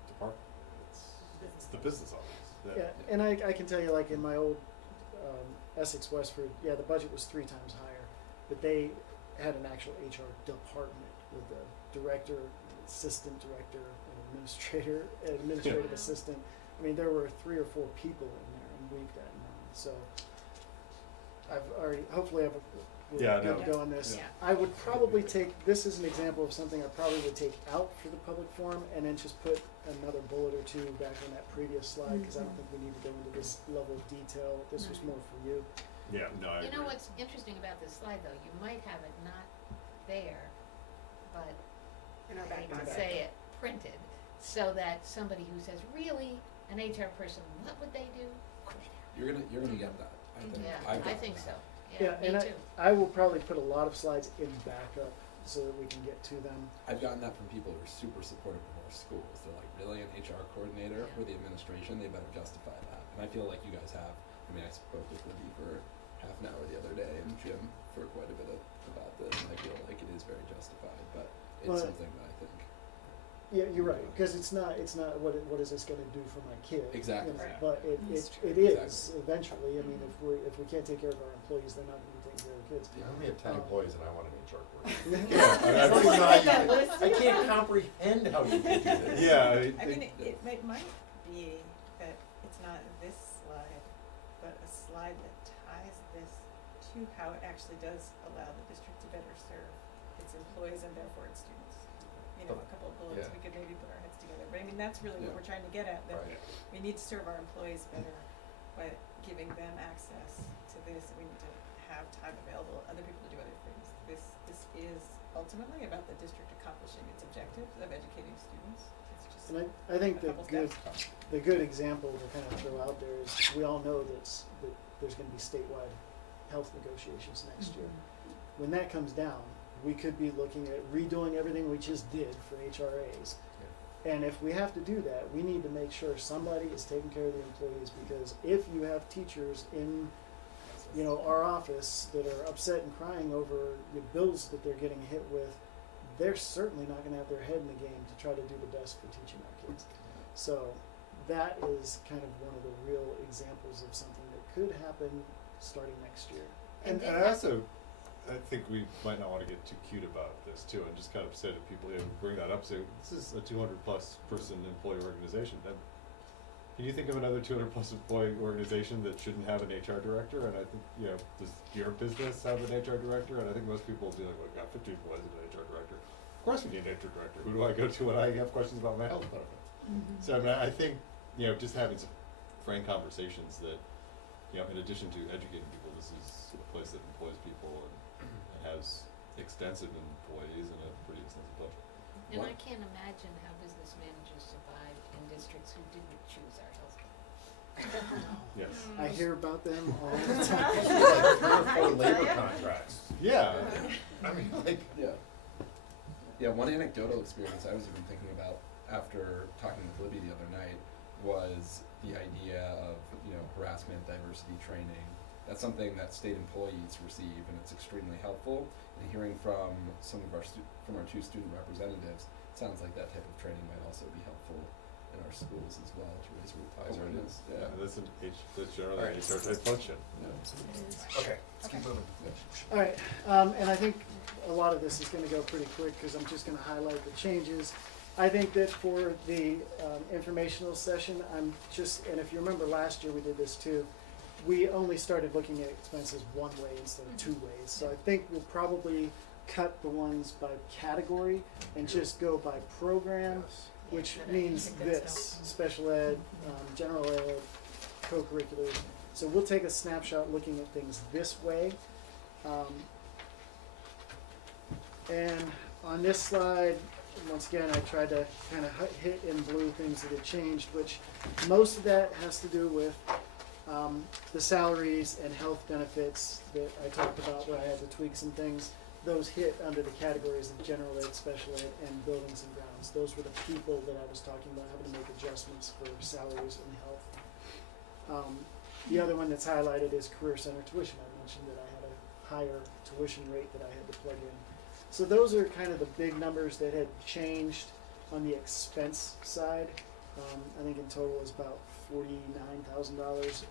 department, it's the business office. Yeah, and I can tell you, like in my old Essex Westford, yeah, the budget was 3 times higher, but they had an actual HR department with a director, assistant director, an administrative Yeah. assistant. I mean, there were 3 or 4 people in there, and we've got none. So I've already, hopefully, we're Yeah, good no. to go on this. Yeah. I would probably take, this is an example of something I probably would take out for the public forum and then just put another bullet or 2 back on that previous slide, because I don't think we need to go into this level of detail. This was more for you. Yeah, no, I agree. You know what's interesting about this slide, though? You might have it not there, but In our I back hate to pocket. say it, printed, so that somebody who says, really, an HR person, what would they do? Quit. You're gonna get that, I think. Yeah, I've I gotten think that. so. Yeah, Yeah, me and too. I will probably put a lot of slides in backup so that we can get to them. I've gotten that from people who are super supportive of our schools. They're like, really, an HR coordinator Yeah. for the administration? They better justify that. And I feel like you guys have. I mean, I spoke with Libby for half an hour the other day and Jim for quite a bit about this. And I feel like it is very justified, but it's Well, something that I think. Yeah, you're right, because it's not what is this gonna do for my kid? Exactly. You know, Right. but That's it is eventually. I mean, if we can't take care of our employees, they're not gonna be taking care of the kids. I only have 10 employees and I want an HR coordinator. Yeah, I don't mean, even know how you That can- list. I can't comprehend how you can do this. yeah, I mean, it might be that it's not this slide, but a slide that ties this to how it actually does allow the district to better serve its employees and therefore its students. You know, a couple of bullets, Yeah. we could maybe put our heads together, but I mean, that's really what Yeah. we're trying to get at, that Right. we need to serve our employees better by giving them access to this, we need to have time available, other people to do other things. This is ultimately about the district accomplishing its objectives of educating students. It's just And I think a couple steps. the good example to kind of throw out there is, we all know that there's gonna be statewide health negotiations next year. When that comes down, we could be looking at redoing everything we just did for HRAs. And if we have to do that, we need to make sure somebody is taking care of the employees, because if you have teachers in, you know, our office that are upset and crying over the bills that they're getting hit with, they're certainly not gonna have their head in the game to try to do the best for teaching our kids. So that is kind of one of the real examples of something that could happen starting next year. And did I that- also, I think we might not want to get too cute about this too, and just kind of say to people, you know, bring that up, say, this is a 200+ person employee organization. Can you think of another 200+ employee organization that shouldn't have an HR director? And I think, you know, does your business have an HR director? And I think most people dealing with, got 50 employees and an HR director. Of course we need an HR director. Who do I go to when I have questions about my health benefits? So I mean, I think, you know, just having some frank conversations that, you know, in addition to educating people, this is a place that employs people and has extensive employees and a pretty extensive budget. And What? I can't imagine how business managers survive in districts who didn't choose our healthcare. Yes. I hear about them all the time. Like 3 or 4 labor contracts. Yeah. I mean, like, Yeah. Yeah, one anecdotal experience I was even thinking about after talking with Libby the other night was the idea of, you know, harassment, diversity training. That's something that state employees receive, and it's extremely helpful. And hearing from some of our from our 2 student representatives, it sounds like that type of training might also be helpful in our schools as well to raise awareness. Yeah, Yeah. that's generally Alright. an HR type function. Yeah. okay, let's keep moving. All right, and I think a lot of this is gonna go pretty quick, because I'm just gonna highlight the changes. I think that for the informational session, and if you remember last year, we did this too, we only started looking at expenses one way instead of 2 ways. So I think we'll probably cut the ones by category and just go by program, Yes. which I means think that's this: special ed, general ed, co-curriculars. So we'll take a snapshot looking at things this way. And on this slide, once again, I tried to kind of hit in blue things that had changed, which most of that has to do with the salaries and health benefits that I talked about where I had to tweak some things. Those hit under the categories of general ed, special ed, and buildings and grounds. Those were the people that I was talking about having to make adjustments for salaries and health. The other one that's highlighted is career center tuition. I mentioned that I had a higher tuition rate that I had to plug in. So those are kind of the big numbers that had changed on the expense side. I think in total is about $49,000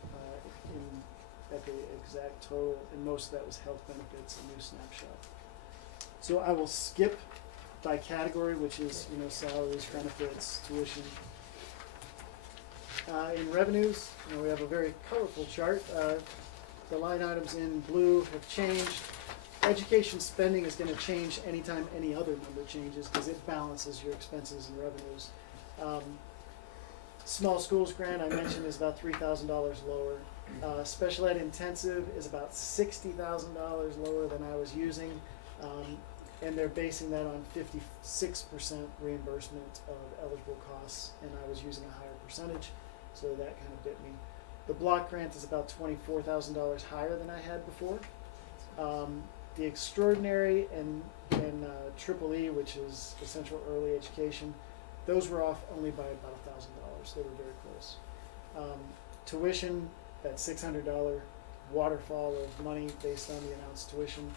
at the exact total, and most of that was health benefits and new snapshot. So I will skip by category, which is salaries, benefits, tuition. In revenues, we have a very colorful chart. The line items in blue have changed. Education spending is going to change anytime any other number changes because it balances your expenses and revenues. Small schools grant I mentioned is about $3,000 lower. Special ed intensive is about $60,000 lower than I was using, and they're basing that on 56% reimbursement of eligible costs, and I was using a higher percentage, so that kind of bit me. The block grant is about $24,000 higher than I had before. The extraordinary and Triple E, which is essential early education, those were off only by about $1,000. They were very close. Tuition, that $600 waterfall of money based on the announced tuition,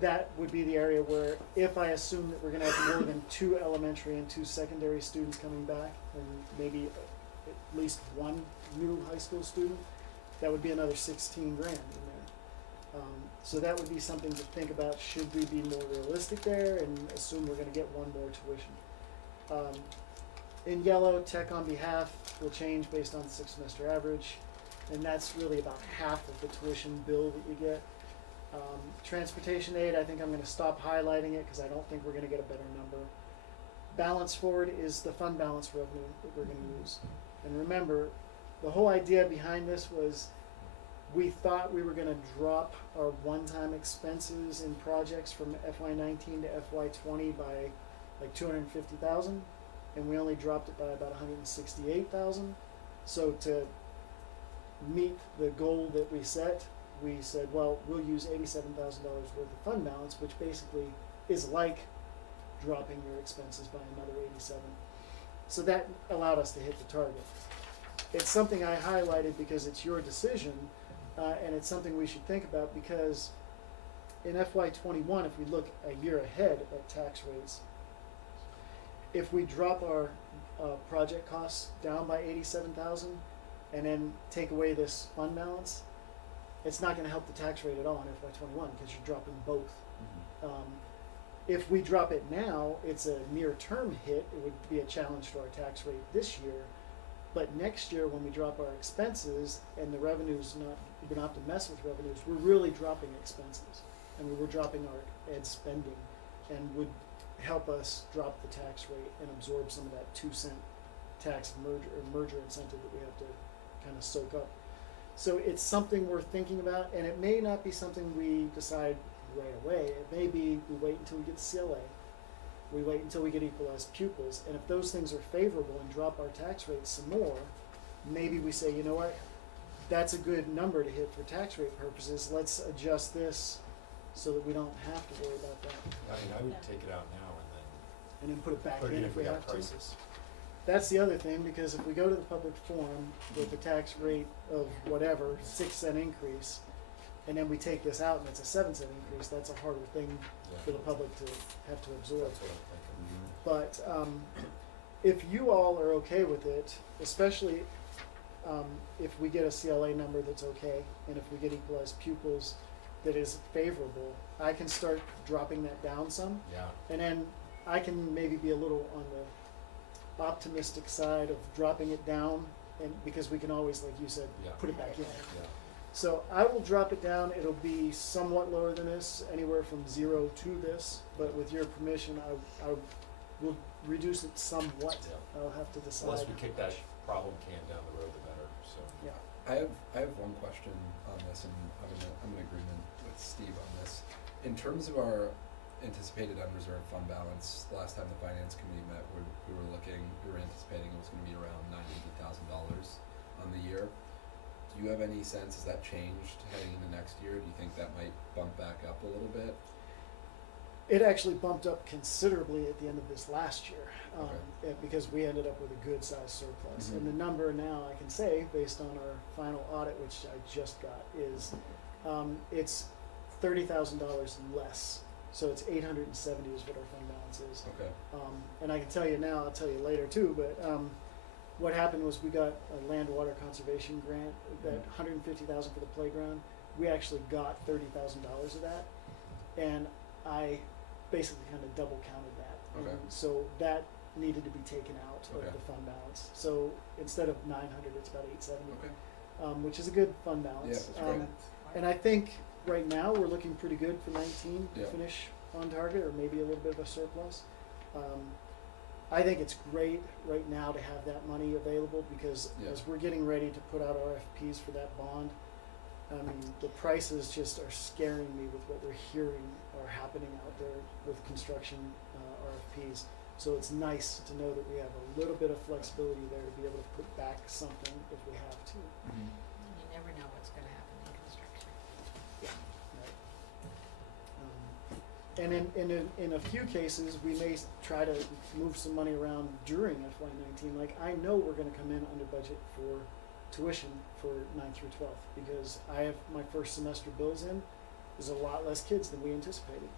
that would be the area where if I assume that we're going to have more than 2 elementary and 2 secondary students coming back, and maybe at least 1 new high school student, that would be another $16,000 in there. So that would be something to think about. Should we be more realistic there and assume we're going to get 1 more tuition? In yellow, tech on behalf will change based on the 6-semester average, and that's really about half of the tuition bill that you get. Transportation aid, I think I'm going to stop highlighting it because I don't think we're going to get a better number. Balance forward is the fund balance revenue that we're going to use. And remember, the whole idea behind this was we thought we were going to drop our one-time expenses in projects from FY19 to FY20 by like $250,000, and we only dropped it by about $168,000. So to meet the goal that we set, we said, well, we'll use $87,000 worth of fund balance, which basically is like dropping your expenses by another 87. So that allowed us to hit the target. It's something I highlighted because it's your decision, and it's something we should think about because in FY21, if we look a year ahead at tax rates, if we drop our project costs down by $87,000 and then take away this fund balance, it's not going to help the tax rate at all in FY21 because you're dropping both. If we drop it now, it's a near-term hit. It would be a challenge to our tax rate this year. But next year, when we drop our expenses and the revenues, we don't have to mess with revenues, we're really dropping expenses. And we're dropping our ed spending and would help us drop the tax rate and absorb some of that 2-cent tax merger incentive that we have to kind of soak up. So it's something we're thinking about, and it may not be something we decide right away. It may be we wait until we get the CLA, we wait until we get equalized pupils, and if those things are favorable and drop our tax rate some more, maybe we say, you know what, that's a good number to hit for tax rate purposes. Let's adjust this so that we don't have to worry about that. I mean, I would take it out now And then put it back put it in in if we got have to. crisis. That's the other thing, because if we go to the public forum with a tax rate of whatever, 6-cent increase, and then we take this out and it's a 7-cent increase, that's a harder thing for the public to have to absorb. That's what I'm thinking. But if you all are okay with it, especially if we get a CLA number that's okay, and if we get equalized pupils that is favorable, I can start dropping that down some, Yeah. and then I can maybe be a little on the optimistic side of dropping it down, and because we can always, like you said, Yeah. put it back in. Yeah. So I will drop it down. It'll be somewhat lower than this, anywhere from 0 to this, but with your permission, I will reduce it somewhat. Yeah. I'll have to The decide. less we kick that problem can down the road, the better, so. Yeah. I have one question on this, and I'm in agreement with Steve on this. In terms of our anticipated unreserved fund balance, last time the finance committee met, we were anticipating it was gonna be around $900,000 on the year. Do you have any sense, has that changed heading into next year? Do you think that might bump back up a little bit? It actually bumped up considerably at the end of this last year, Okay. because we ended up with a good sized surplus. Mhm. And the number now I can say, based on our final audit, which I just got, is it's $30,000 less. So it's 870 is what our fund balance is. Okay. And I can tell you now, I'll tell you later too, but what happened was we got a land water conservation grant, that $150,000 for the playground. We actually got $30,000 of that, and I basically kind of double counted that. Okay. And so that needed to be taken out Okay. of the fund balance. So instead of 900, it's about 870, Okay. which is a good fund Yeah, balance. that's great. And I think right now we're looking pretty good for 19 to Yeah. finish on target, or maybe a little bit of a surplus. I think it's great right now to have that money available, because Yeah. as we're getting ready to put out RFPs for that bond, I mean, the prices just are scaring me with what we're hearing are happening out there with construction RFPs. So it's nice to know that we have a little bit of flexibility there to be able to put back something if we have to. Mhm. You never know what's gonna happen in construction. Right. And in a few cases, we may try to move some money around during FY19. Like, I know we're gonna come in under budget for tuition for 9th through 12th, because I have my first semester bills in. There's a lot less kids than we anticipated,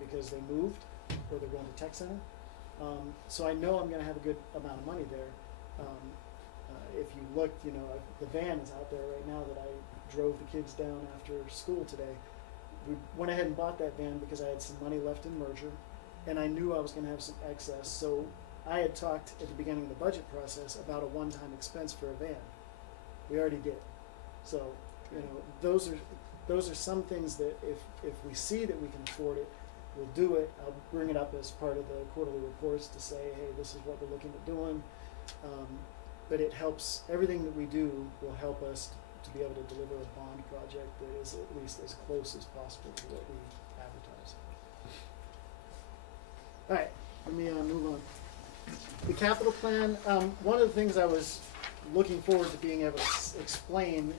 because they moved, or they're going to tech center. So I know I'm gonna have a good amount of money there. If you look, the van is out there right now that I drove the kids down after school today. We went ahead and bought that van because I had some money left in merger, and I knew I was gonna have some excess. So I had talked at the beginning of the budget process about a one-time expense for a van. We already did. So, those are some things that if we see that we can afford it, we'll do it. I'll bring it up as part of the quarterly reports to say, hey, this is what we're looking at doing. But it helps, everything that we do will help us to be able to deliver a bond project that is at least as close as possible to what we advertise. All right, let me move on. The capital plan, one of the things I was looking forward to being able to explain,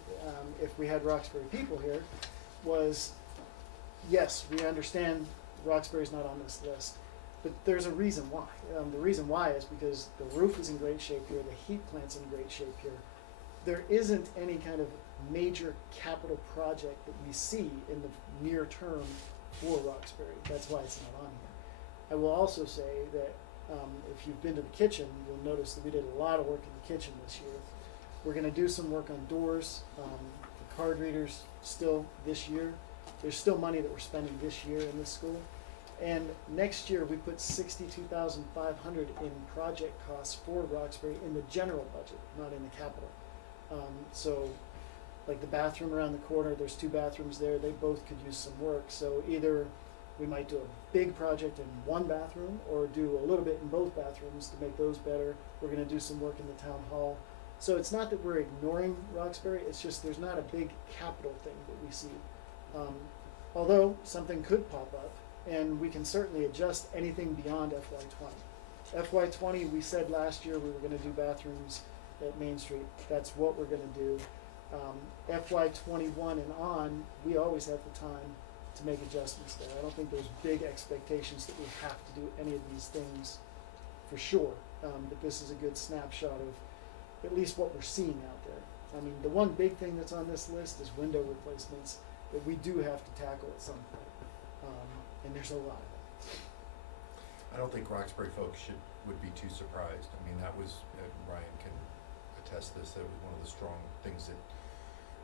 if we had Roxbury people here, was, yes, we understand Roxbury's not on this list, but there's a reason why. The reason why is because the roof is in great shape here, the heat plant's in great shape here. There isn't any kind of major capital project that we see in the near term for Roxbury. That's why it's not on here. I will also say that if you've been to the kitchen, you'll notice that we did a lot of work in the kitchen this year. We're going to do some work on doors, the card readers still this year. There's still money that we're spending this year in this school. And next year we put $62,500 in project costs for Roxbury in the general budget, not in the capital. So like the bathroom around the corner, there's 2 bathrooms there, they both could use some work. So either we might do a big project in one bathroom, or do a little bit in both bathrooms to make those better. We're gonna do some work in the town hall. So it's not that we're ignoring Roxbury, it's just there's not a big capital thing that we see. Although something could pop up, and we can certainly adjust anything beyond FY20. FY20, we said last year we were gonna do bathrooms at Main Street. That's what we're gonna do. FY21 and on, we always have the time to make adjustments there. I don't think there's big expectations that we have to do any of these things for sure. But this is a good snapshot of at least what we're seeing out there. I mean, the one big thing that's on this list is window replacements that we do have to tackle at some point. And there's a lot of them. I don't think Roxbury folks would be too surprised. I mean, that was, Ryan can attest this, that was one of the strong things that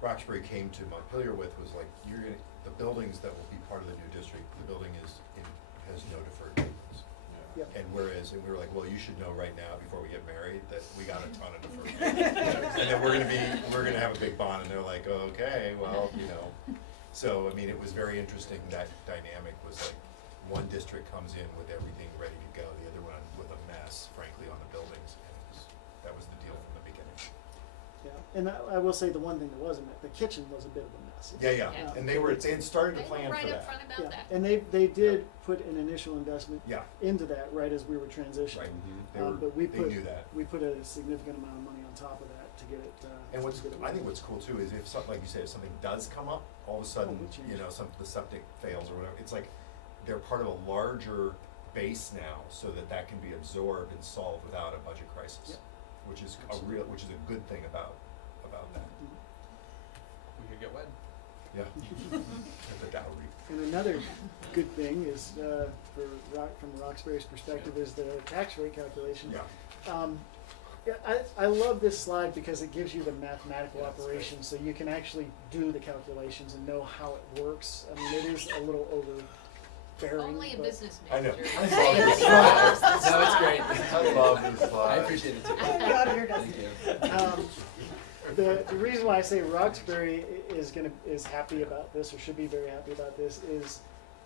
Roxbury came to Montpelier with, was like, the buildings that will be part of the new district, the building has no deferred maintenance. Yep. And we were like, well, you should know right now before we get married that we got a ton of deferred maintenance. And then we're gonna have a big bond, and they're like, okay, well, So, I mean, it was very interesting, that dynamic was like, one district comes in with everything ready to go, the other one with a mess, frankly, on the buildings, and that was the deal from the beginning. Yeah. And I will say the one thing that wasn't, the kitchen was a bit of a mess. Yeah, yeah, Yeah. and they had started to They plan were for right up that. front Yeah, about that. and they did put an initial investment Yeah, into that right as we were transitioning. right, they But we knew that. we put a significant amount of money on top of that to get it. And what's, to get it I think working. what's cool too is if something, like you say, if something does come up, all of a sudden, we change. you know, the septic fails or whatever, it's like they're part of a larger base now, so that can be absorbed and solved without a budget crisis. Yep. Which is which is a good thing about that, Mhm. We could get wed. yeah. The dowry. And another good thing is from Roxbury's perspective is the tax rate calculation. Yeah, Yeah, I love this slide because it gives you the mathematical Yeah, that's operation, so you can actually do the calculations and know how it works. I mean, it is a little overbearing. Only a but business I know. manager. I would love say this that. slide. No, it's great. I love this slide. I appreciate it too. Thank you. The reason why I say Roxbury is happy about this, or should be very happy about this, is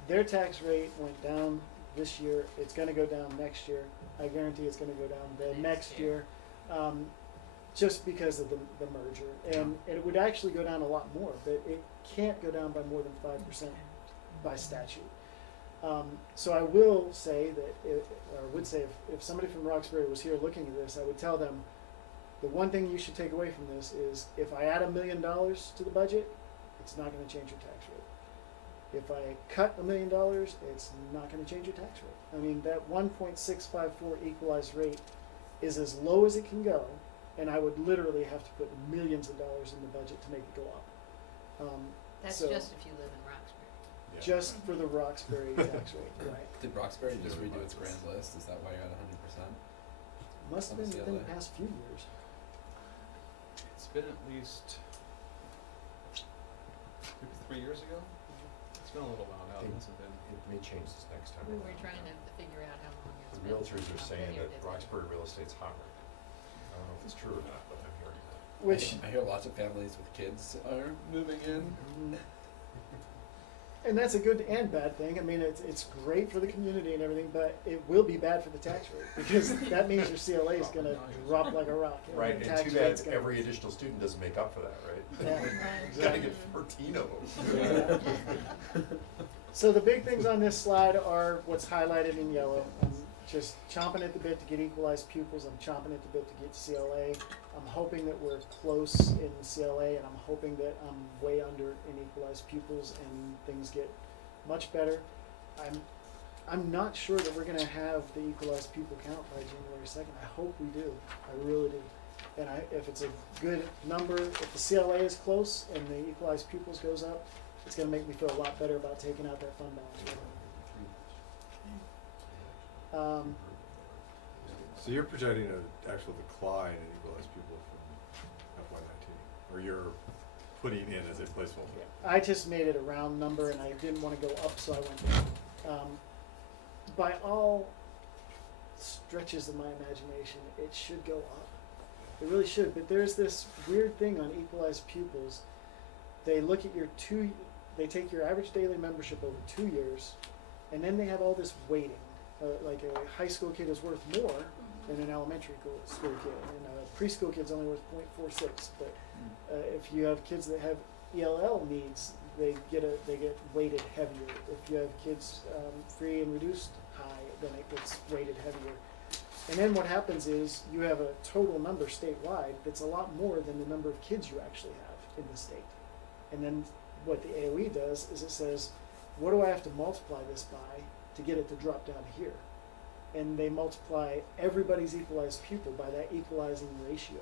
their tax rate went down this year. It's going to go down next year. I guarantee it's going to go down the next year, just because of the merger. And it would actually go down a lot more, but it can't go down by more than 5% by statute. So I will say that, if somebody from Roxbury was here looking at this, I would tell them, the one thing you should take away from this is if I add $1 million to the budget, it's not going to change your tax rate. If I cut $1 million, it's not going to change your tax rate. I mean, that 1.654 equalized rate is as low as it can go, and I would literally have to put millions of dollars in the budget to make it go up. That's So- just if you live in Roxbury. Yeah. Just for the Roxbury tax rate, right? Did Roxbury just redo its grand list? Is that why you're at 100%? Must have been within the past few years. It's been at least maybe 3 years ago. It's been a little while now. It hasn't been. It may change this next time. We were around. trying to figure out how long it's The been. realtors are saying Montpelier that did Roxbury real estate's hot right now. I don't know if it's true or not, but I'm hearing that. Which, I hear lots of families with kids are moving in. and that's a good and bad thing. I mean, it's great for the community and everything, but it will be bad for the tax rate because that means your CLA is going to drop like a rock. And Right, the and tax too bad rate's gonna- every additional student doesn't make up for that, right? Yeah, You gotta get 14 of them. So the big things on this slide are what's highlighted in yellow. I'm just chomping at the bit to get equalized pupils. I'm chomping at the bit to get CLA. I'm hoping that we're close in CLA, and I'm hoping that I'm way under in equalized pupils and things get much better. I'm not sure that we're going to have the equalized pupil count by January 2nd. I hope we do. I really do. And if it's a good number, if the CLA is close and the equalized pupils goes up, it's going to make me feel a lot better about taking out that fund balance. So you're projecting an actual decline in equalized pupil from FY19, or you're putting in as a placeholder? I just made it a round number and I didn't want to go up, so I went down. By all stretches of my imagination, it should go up. It really should, but there's this weird thing on equalized pupils. They look at they take your average daily membership over 2 years, and then they have all this weighting. Like a high school kid is worth more than an elementary school kid, and a preschool kid's only worth 0.46. But if you have kids that have ELL needs, they get weighted heavier. If you have kids free and reduced high, then it gets weighted heavier. And then what happens is you have a total number statewide that's a lot more than the number of kids you actually have in the state. And then what the AOE does is it says, what do I have to multiply this by to get it to drop down to here? And they multiply everybody's equalized pupil by that equalizing ratio.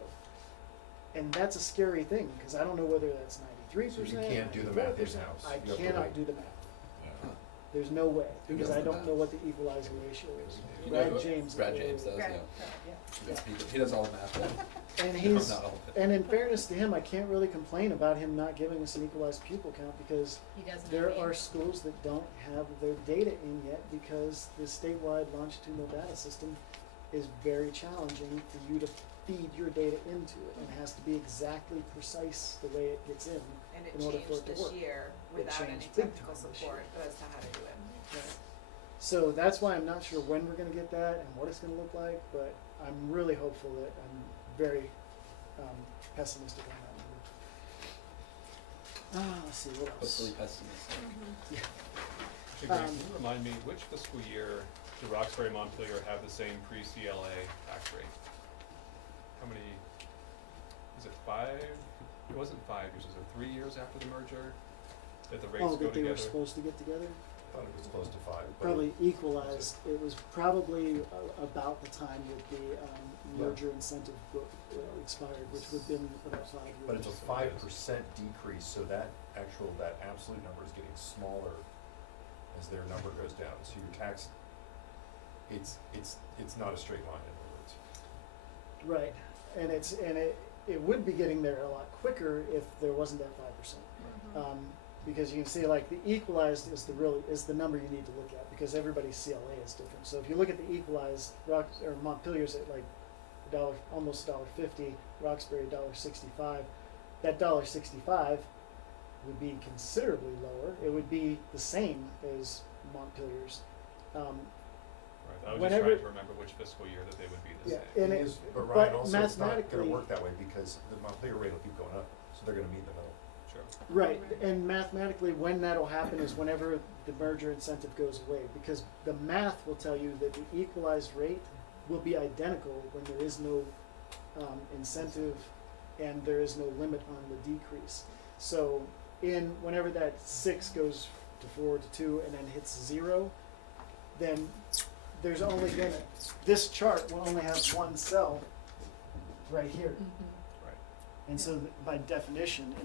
And that's a scary thing, because I don't know whether that's 93%. So you can't do the math 94%. in-house. I You have to cannot wait. do the math. Yeah. There's no way, Who because does I the don't math? know what the equalizing ratio is. You Brad know, James. Brad James does, Right, yeah. yeah. He does all the math. And Not he's, all of it. and in fairness to him, I can't really complain about him not giving us an equalized pupil count, because He doesn't there have are any. schools that don't have their data in yet, because the statewide longitudinal data system is very challenging for you to feed your data into it, and it has to be exactly precise the way it gets in. And it in order for changed it to this work. year It without any changed big technical time this support year. as to how to do it. Right. So that's why I'm not sure when we're gonna get that and what it's gonna look like, but I'm really hopeful that I'm very pessimistic on that number. Let's see, what else? Hopefully pessimistic. Actually, Greg, can you remind me, which fiscal year do Roxbury and Montpelier have the same pre-CLA tax rate? How many, is it 5? It wasn't 5 years, was it 3 years after the merger that the rates Oh, go that they together? were supposed to get together? I thought it was close to 5. but- Probably equalized, it was probably about the time that the merger incentive book expired, which would have been about 5 years. But it's a 5% decrease, so that absolute number is getting smaller as their number goes down. So your tax, it's not a straight line, in other words. Right, and it would be getting there a lot quicker if there wasn't that 5%. Because you can see, like, the equalized is the number you need to look at, because everybody's CLA is different. So if you look at the equalized, Montpelier's at like almost $1.50, Roxbury $1.65. That $1.65 would be considerably lower. It would be the same as Montpelier's. Right, I was Whenever- just trying to remember which fiscal year that they would be the Yeah, same. and It it, is, but Ryan, but also, it's not mathematically, gonna work that way because the Montpelier rate will keep going up, so they're gonna meet in the middle. Sure. right, and mathematically, when that'll happen is whenever the merger incentive goes away, because the math will tell you that the equalized rate will be identical when there is no incentive and there is no limit on the decrease. So whenever that 6 goes to 4 to 2 and then hits 0, then there's only this chart will only have one cell right here. Right. And so by definition,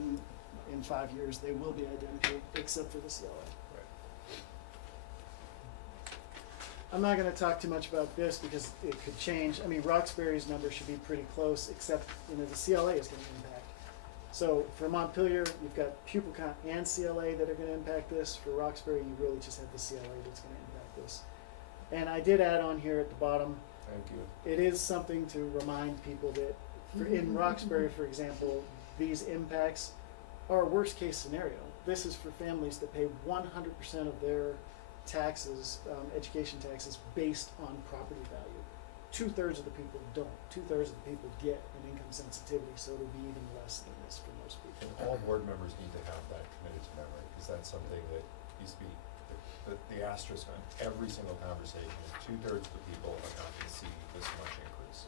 in 5 years, they will be identical except for the CLA. Right. I'm not gonna talk too much about this because it could change. I mean, Roxbury's number should be pretty close, except, the CLA is gonna impact. So for Montpelier, you've got pupil count and CLA that are gonna impact this. For Roxbury, you really just have the CLA that's gonna impact this. And I did add on here at the bottom, Thank you. it is something to remind people that in Roxbury, for example, these impacts are a worst case scenario. This is for families that pay 100% of their taxes, education taxes, based on property value. 2/3 of the people don't. 2/3 of the people get an income sensitivity, so it'll be even less than this for most people. And all board members need to have that committed to memory, because that's something that needs to be, the asterisk on every single conversation is 2/3 of the people are not gonna see this much increase.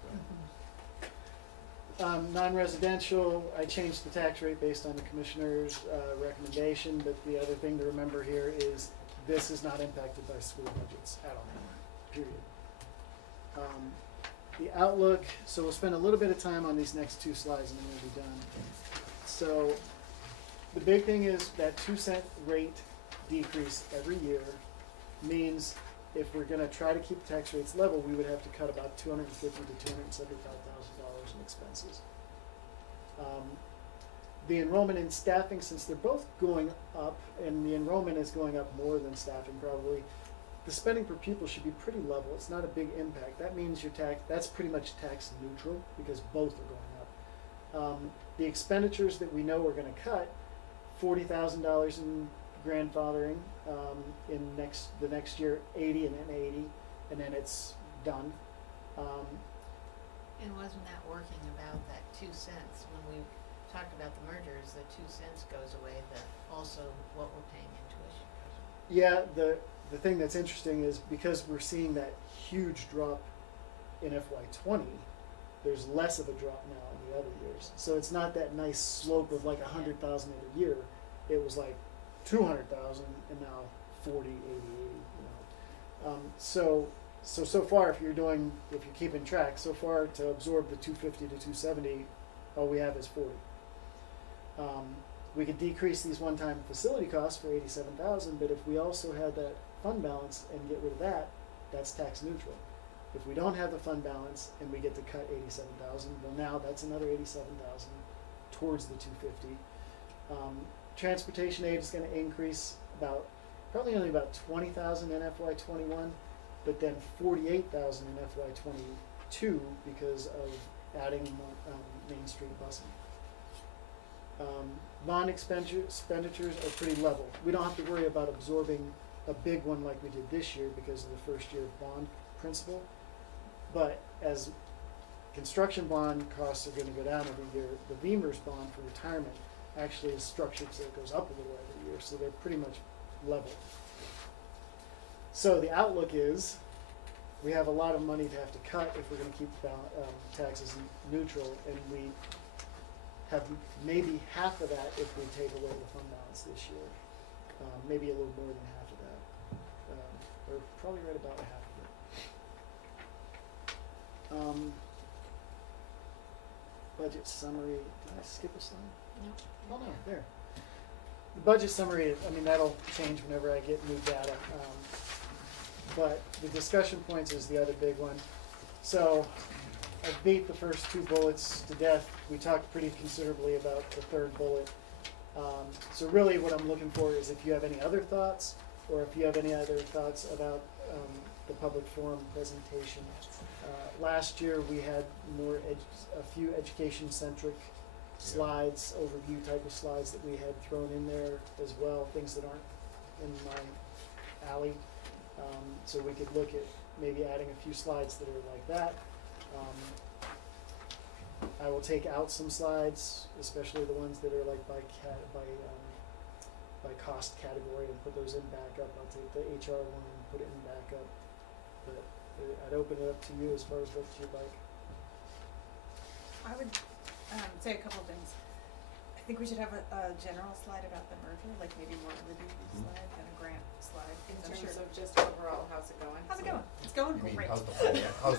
Non-residential, I changed the tax rate based on the commissioner's recommendation, but the other thing to remember here is this is not impacted by school budgets at all, period. The outlook, so we'll spend a little bit of time on these next 2 slides and then we'll be done. So the big thing is that 2-cent rate decrease every year means if we're gonna try to keep tax rates level, we would have to cut about $250,000 to $275,000 in expenses. The enrollment in staffing, since they're both going up, and the enrollment is going up more than staffing probably, the spending per pupil should be pretty level. It's not a big impact. That means that's pretty much tax neutral because both are going up. The expenditures that we know we're gonna cut, $40,000 in grandfathering, in the next year, 80 and then 80, and then it's done. And wasn't that working about that 2 cents when we talked about the mergers, the 2 cents goes away, also what we're paying in tuition goes away. Yeah, the thing that's interesting is because we're seeing that huge drop in FY20, there's less of a drop now in the other years. So it's not that nice slope of like 100,000 a year. It was like 200,000 and now 40, 80, 80, So far, if you're keeping track, so far to absorb the 250 to 270, all we have is 40. We could decrease these one-time facility costs for 87,000, but if we also had that fund balance and get rid of that, that's tax neutral. If we don't have the fund balance and we get to cut 87,000, well now that's another 87,000 towards the 250. Transportation aid is going to increase probably only about 20,000 in FY21, but then 48,000 in FY22 because of adding Main Street busing. Bond expenditures are pretty level. We don't have to worry about absorbing a big one like we did this year because of the first year bond principle. But as construction bond costs are gonna go down every year. The Beamer's bond for retirement actually is structured so it goes up a little every year, so they're pretty much level. So the outlook is, we have a lot of money to have to cut if we're gonna keep taxes neutral, and we have maybe half of that if we take away the fund balance this year. Maybe a little more than half of that, or probably right about half of it. Budget summary, did I skip a slide? No. Oh, no, there. The budget summary, I mean, that'll change whenever I get new data. But the discussion points is the other big one. So I beat the first two bullets to death. We talked pretty considerably about the third bullet. So really what I'm looking for is if you have any other thoughts, or if you have any other thoughts about the public forum presentation. Last year we had a few education-centric slides, overview type of slides that we had thrown in there as well, things that aren't in my alley. So we could look at maybe adding a few slides that are like that. I will take out some slides, especially the ones that are like by cost category, and put those in back up. I'll take the HR one and put it in back up. But I'd open it up to you as far as what you'd like. I would say a couple of things. I think we should have a general slide about the merger, like maybe more overview slide than a grant slide. In I'm terms sure. of just overall, how's it going? How's it going? It's going You mean, great. how's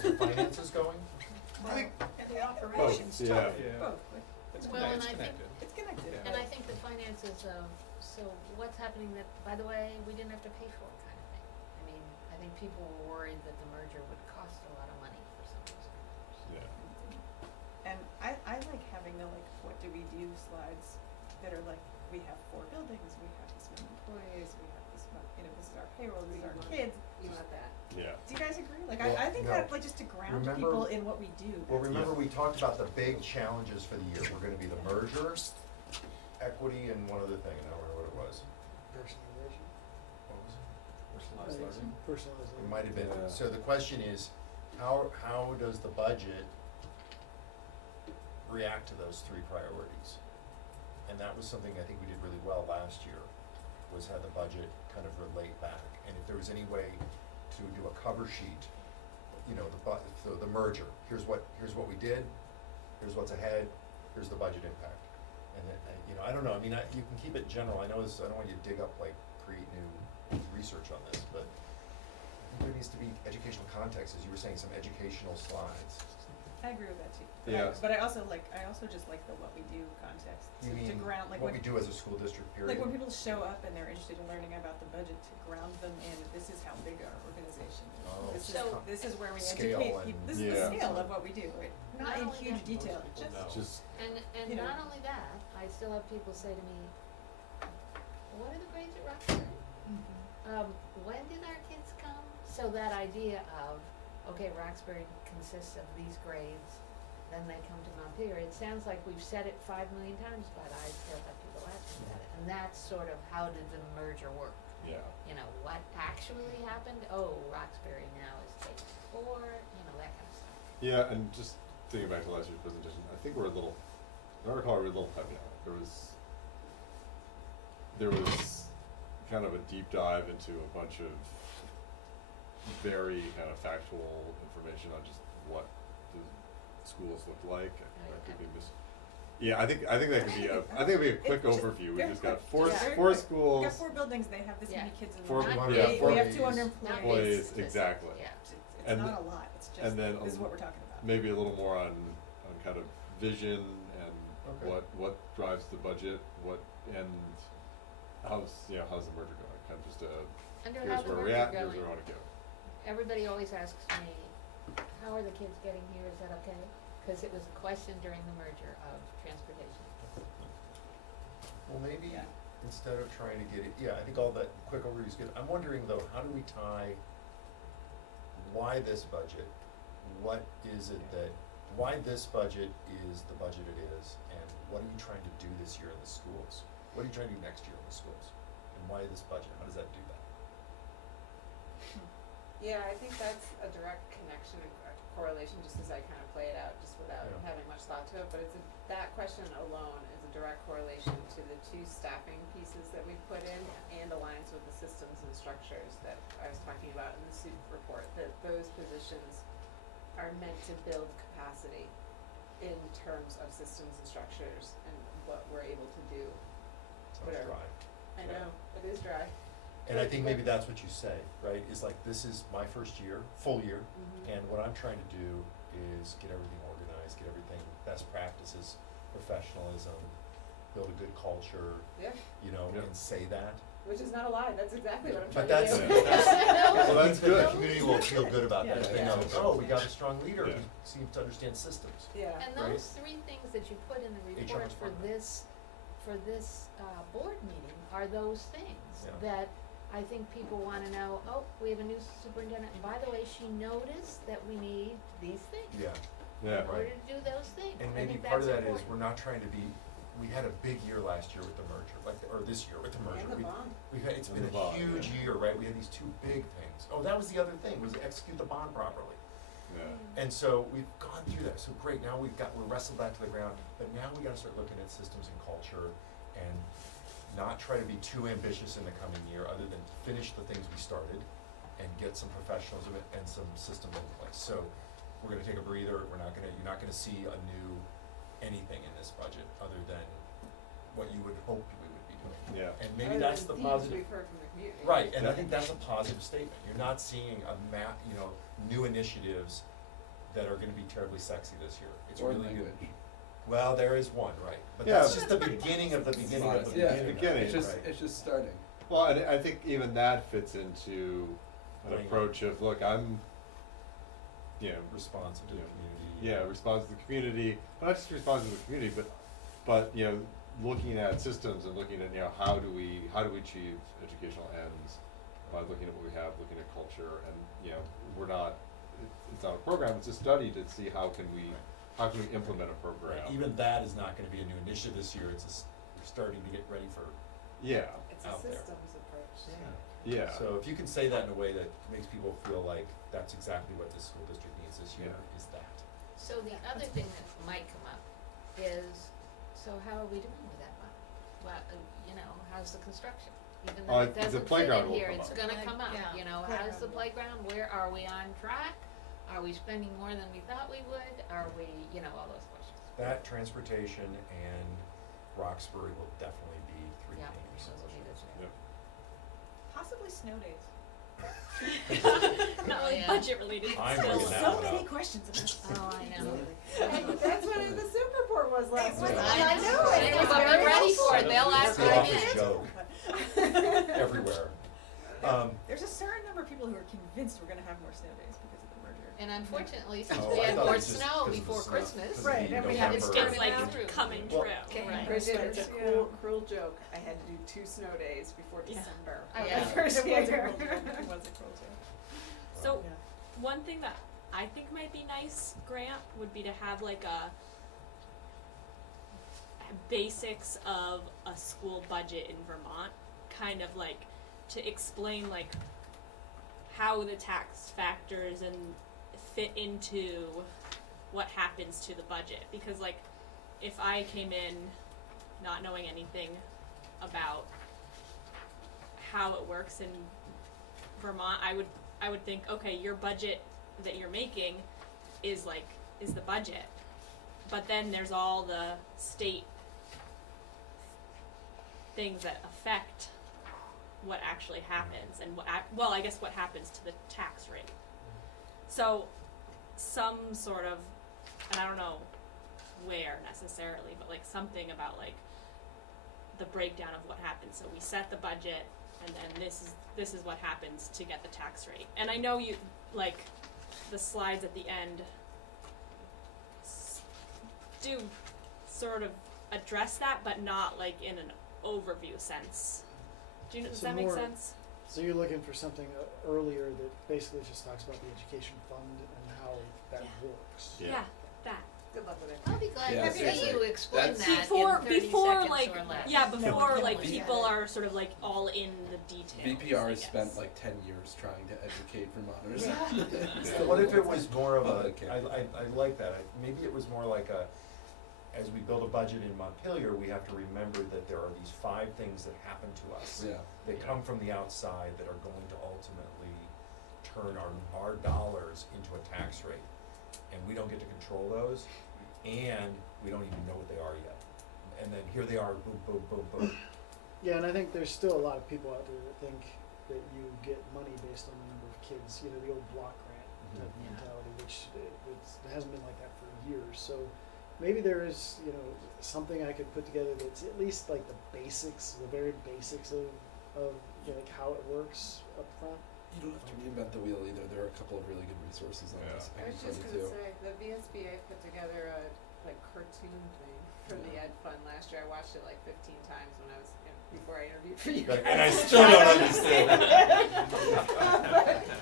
the finances going? Well, And the operations Both, too. yeah. both. It's Well, connected, and I think- connected. It's connected. Yeah. And I think the finances of, so what's happening that, by the way, we didn't have to pay for it kind of thing. I mean, I think people were worried that the merger would cost a lot of money for some reason. Yeah. And I like having the like what do we do slides that are like we have 4 buildings, we have this many employees, we have this this is our payroll, these are our kids. You want that? Yeah. Do you guys agree? Like Well, I think no. that like just to ground Remember- people in what we do. Well, remember, we talked about the big challenges for the year were gonna be the merger, equity, and one other thing, I don't remember what it was. Personalization. What was it? Personalized learning. Personalization. It might have been, Yeah. so the question is, how does the budget react to those 3 priorities? And that was something I think we did really well last year, was have the budget kind of relate back. And if there was any way to do a cover sheet, so the merger, here's what we did, here's what's ahead, here's the budget impact. And then, I don't know, I mean, you can keep it general, I don't want you to dig up, create new research on this, but I think there needs to be educational context, as you were saying, some educational slides. I agree with that too. Yeah. But I also just like the what we do context You to mean, ground like what when we do as a school district, period? like when people show up and they're interested in learning about the budget, to ground them in this is how big our organization is. Oh. This is where we Scale educate and- people. This is Yeah. the scale of what we do. Right? Not in only huge that- detail. Most people Just know. Just, And You know. not only that, I still have people say to me, what are the grades at Roxbury? When did our kids come? So that idea of, okay, Roxbury consists of these grades, then they come to Montpelier. It sounds like we've said it 5 million times, but I still have people asking about it. And that's sort of how did the merger work? yeah. What actually happened? Oh, Roxbury now is K-4, that kind of stuff. Yeah, and just thinking back to last year's presentation, I think we're a little, I recall we were a little heavy on it. There was kind of a deep dive into a bunch of very kind of factual information on just what the schools looked like. I could be Yeah, I think that could be a quick Just overview. We very just got quick, just very four quick. schools. We got 4 buildings. They have this Yeah. many kids in Four- them. Not yeah, big. four We have 200 Not big employees, statistics, exactly. Yeah. It's And not a lot. It's just and then this is what we're talking about. Maybe a little more on kind of vision and Okay. what drives the budget, and how's the merger going? Kind of just Under here's how the where we're merger at, here's going, where we want to go. everybody always asks me, how are the kids getting here, is that okay? Because it was a question during the merger of transportation. Well, maybe Yeah. instead of trying to get it, I think all that quick overview is good. I'm wondering though, how do we tie why this budget? Why this budget is the budget it is, and what are you trying to do this year in the schools? What are you trying to do next year in the schools? And why this budget? How does that do that? Yeah, I think that's a direct connection correlation, just as I kind of play it out, just without Yeah. having much thought to it, but that question alone is a direct correlation to the two staffing pieces that we put in and aligns with the systems and structures that I was talking about in the Suit report, that those positions are meant to build capacity in terms of systems and structures and what we're able to do. Sounds Whatever. dry. I Yeah. know, it is dry. And I think maybe that's what you say, right, is like, this is my first year, full year, Mhm. and what I'm trying to do is get everything organized, get everything, best practices, professionalism, build a good culture, Yeah, you know, Yeah. and say that. which is not a lie, that's exactly what I'm But trying that's, to do. well, that's good. The community will feel good about that, Yeah. if they Yeah. know, oh, we got a strong leader Yeah. who seems to understand systems. Yeah. And Right. those three things that you put in the HR report was for one of them. this board meeting are those things Yeah. that I think people wanna know, oh, we have a new superintendent, and by the way, she noticed that we need these things. Yeah, Yeah. In order to do those things. and I maybe think part of that's that is, important. we're not trying to be, we had a big year last year with the merger, like, or this year with the merger. And the We- bond. We've had, it's And been the a bond, huge yeah. year, right? We had these two big things. Oh, that was the other thing, was execute the bond properly. Yeah. And so we've gone through that, so great, now we're wrestled that to the ground, but now we gotta start looking at systems and culture and not try to be too ambitious in the coming year, other than to finish the things we started and get some professionalism and some systems in place. So we're gonna take a breather, you're not gonna see a new anything in this budget, other than what you would hope we would be doing. Yeah. And maybe Other that's than the themes positive. we've heard from the community. Right, and I think that's a positive statement. You're not seeing new initiatives that are gonna be terribly sexy this year. It's Or really good. language. Well, there is one, right, but Yeah, that's but- just the beginning of the beginning of the Yeah, beginning of beginning, it, It's just, right? it's just starting. Well, and I think even that fits into an Bring it. approach of, look, I'm, Responsive to the community. yeah, responsive to the community, but not just responsive to the community, but, looking at systems and looking at, how do we achieve educational ends by looking at what we have, looking at culture, and, we're not, it's not a program, it's a study to see how can we implement a program. Right, even that is not gonna be a new initiative this year, we're starting to get ready for, Yeah, It's a out there. systems approach. yeah. So if you can say that in a way that makes people feel like that's exactly what this school district needs this year, Yeah. is that. So the other thing that might come up is, so how are we doing with that money? Well, how's the construction? Even though it The doesn't fit playground in will here, come it's up. gonna come up, Yeah. how's the playground, where are we on track? Are we spending more than we thought we would? Are we, all those questions. That, transportation, and Roxbury will definitely be three Yeah, themes. those will be the two. Yep. Possibly snow days. Not really Yeah. budget related. I'm still. bringing that So one many up. questions about this. Oh, I know. That's what the Super report was last was. week. I know, I it know, was but very be ready helpful. for it, they'll ask It's right the office in. joke, everywhere. There's a certain number of people who are convinced we're gonna have more snow days because of the merger. And unfortunately, since Oh, we I had thought it more was just snow 'cause of the before snow, Christmas. 'cause of Right, the and we had to November- It's like Through. coming Well- true, Okay. right? Bridget, it's a Yeah. cruel joke. I had to do 2 snow days before Yeah. December. Oh, of yeah. my first It was a year. cruel joke. It was a cruel joke. So Yeah. one thing that I think might be nice, Grant, would be to have like a basics of a school budget in Vermont, kind of like to explain like how the tax factors and fit into what happens to the budget. Because like if I came in not knowing anything about how it works in Vermont, I would think, okay, your budget that you're making is the budget. But then there's all the state things that affect what actually happens and I guess what happens to the tax rate. So some sort of, and I don't know where necessarily, but like something about like the breakdown of what happens. So we set the budget and then this is what happens to get the tax rate. And I know you like the slides at the end do sort of address that, but not like in an overview sense. Does So that make more- sense? So you're looking for something earlier that basically just talks about the education fund and how that works. Yeah. That. Good luck with it. I'll be glad Yeah, to see seriously. you explain That's- that Before, in 30 before seconds like, or less. yeah, No, before we like can't people look at are sort of like all in the details. VPR I has spent guess. like 10 years trying to educate Vermonters. So what if it was more of Well, a, it can't I like that, maybe it was more like a, as we build a budget in Montpelier, we have to remember that there are these 5 things that happen to us. Yeah. That come from the outside that are going to ultimately turn our dollars into a tax rate. And we don't get to control those, and we don't even know what they are yet. And then here they are, boom, boom, boom, boom. Yeah, and I think there's still a lot of people out there that think that you get money based on the number of kids, you know, the old block grant type of Yeah. mentality, which it hasn't been like that for years. So maybe there is, you know, something I could put together that's at least like the basics, the very basics of you know, like how it works up front. You don't have to reinvent the wheel either. There are a couple of really good resources on Yeah. this. I I was can just send it gonna to. say, the VSBA put together a like cartoon thing for the Ed Fund last year. I watched it like 15 times when I was, before I interviewed for you. Right, and I guys. still don't understand.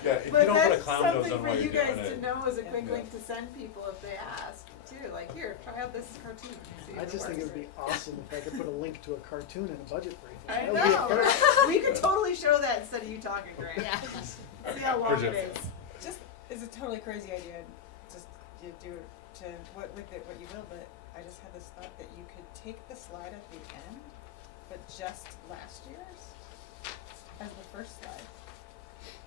Yeah, if you But don't put a that's clown nose something on for while you you're doing guys to it. know as a quick Yeah. link to send people if they ask too. Like, here, try out this cartoon. See I if just think it would works. be awesome if I could put a link to a cartoon in a budget briefing. I That would be a know. first. We could totally show that instead of you talking, Grant. Yeah. See how long it Bridget. is. Just, it's a totally crazy idea, just you do it to, what you will, but I just had this thought that you could take the slide at the end, but just last year's as the first slide.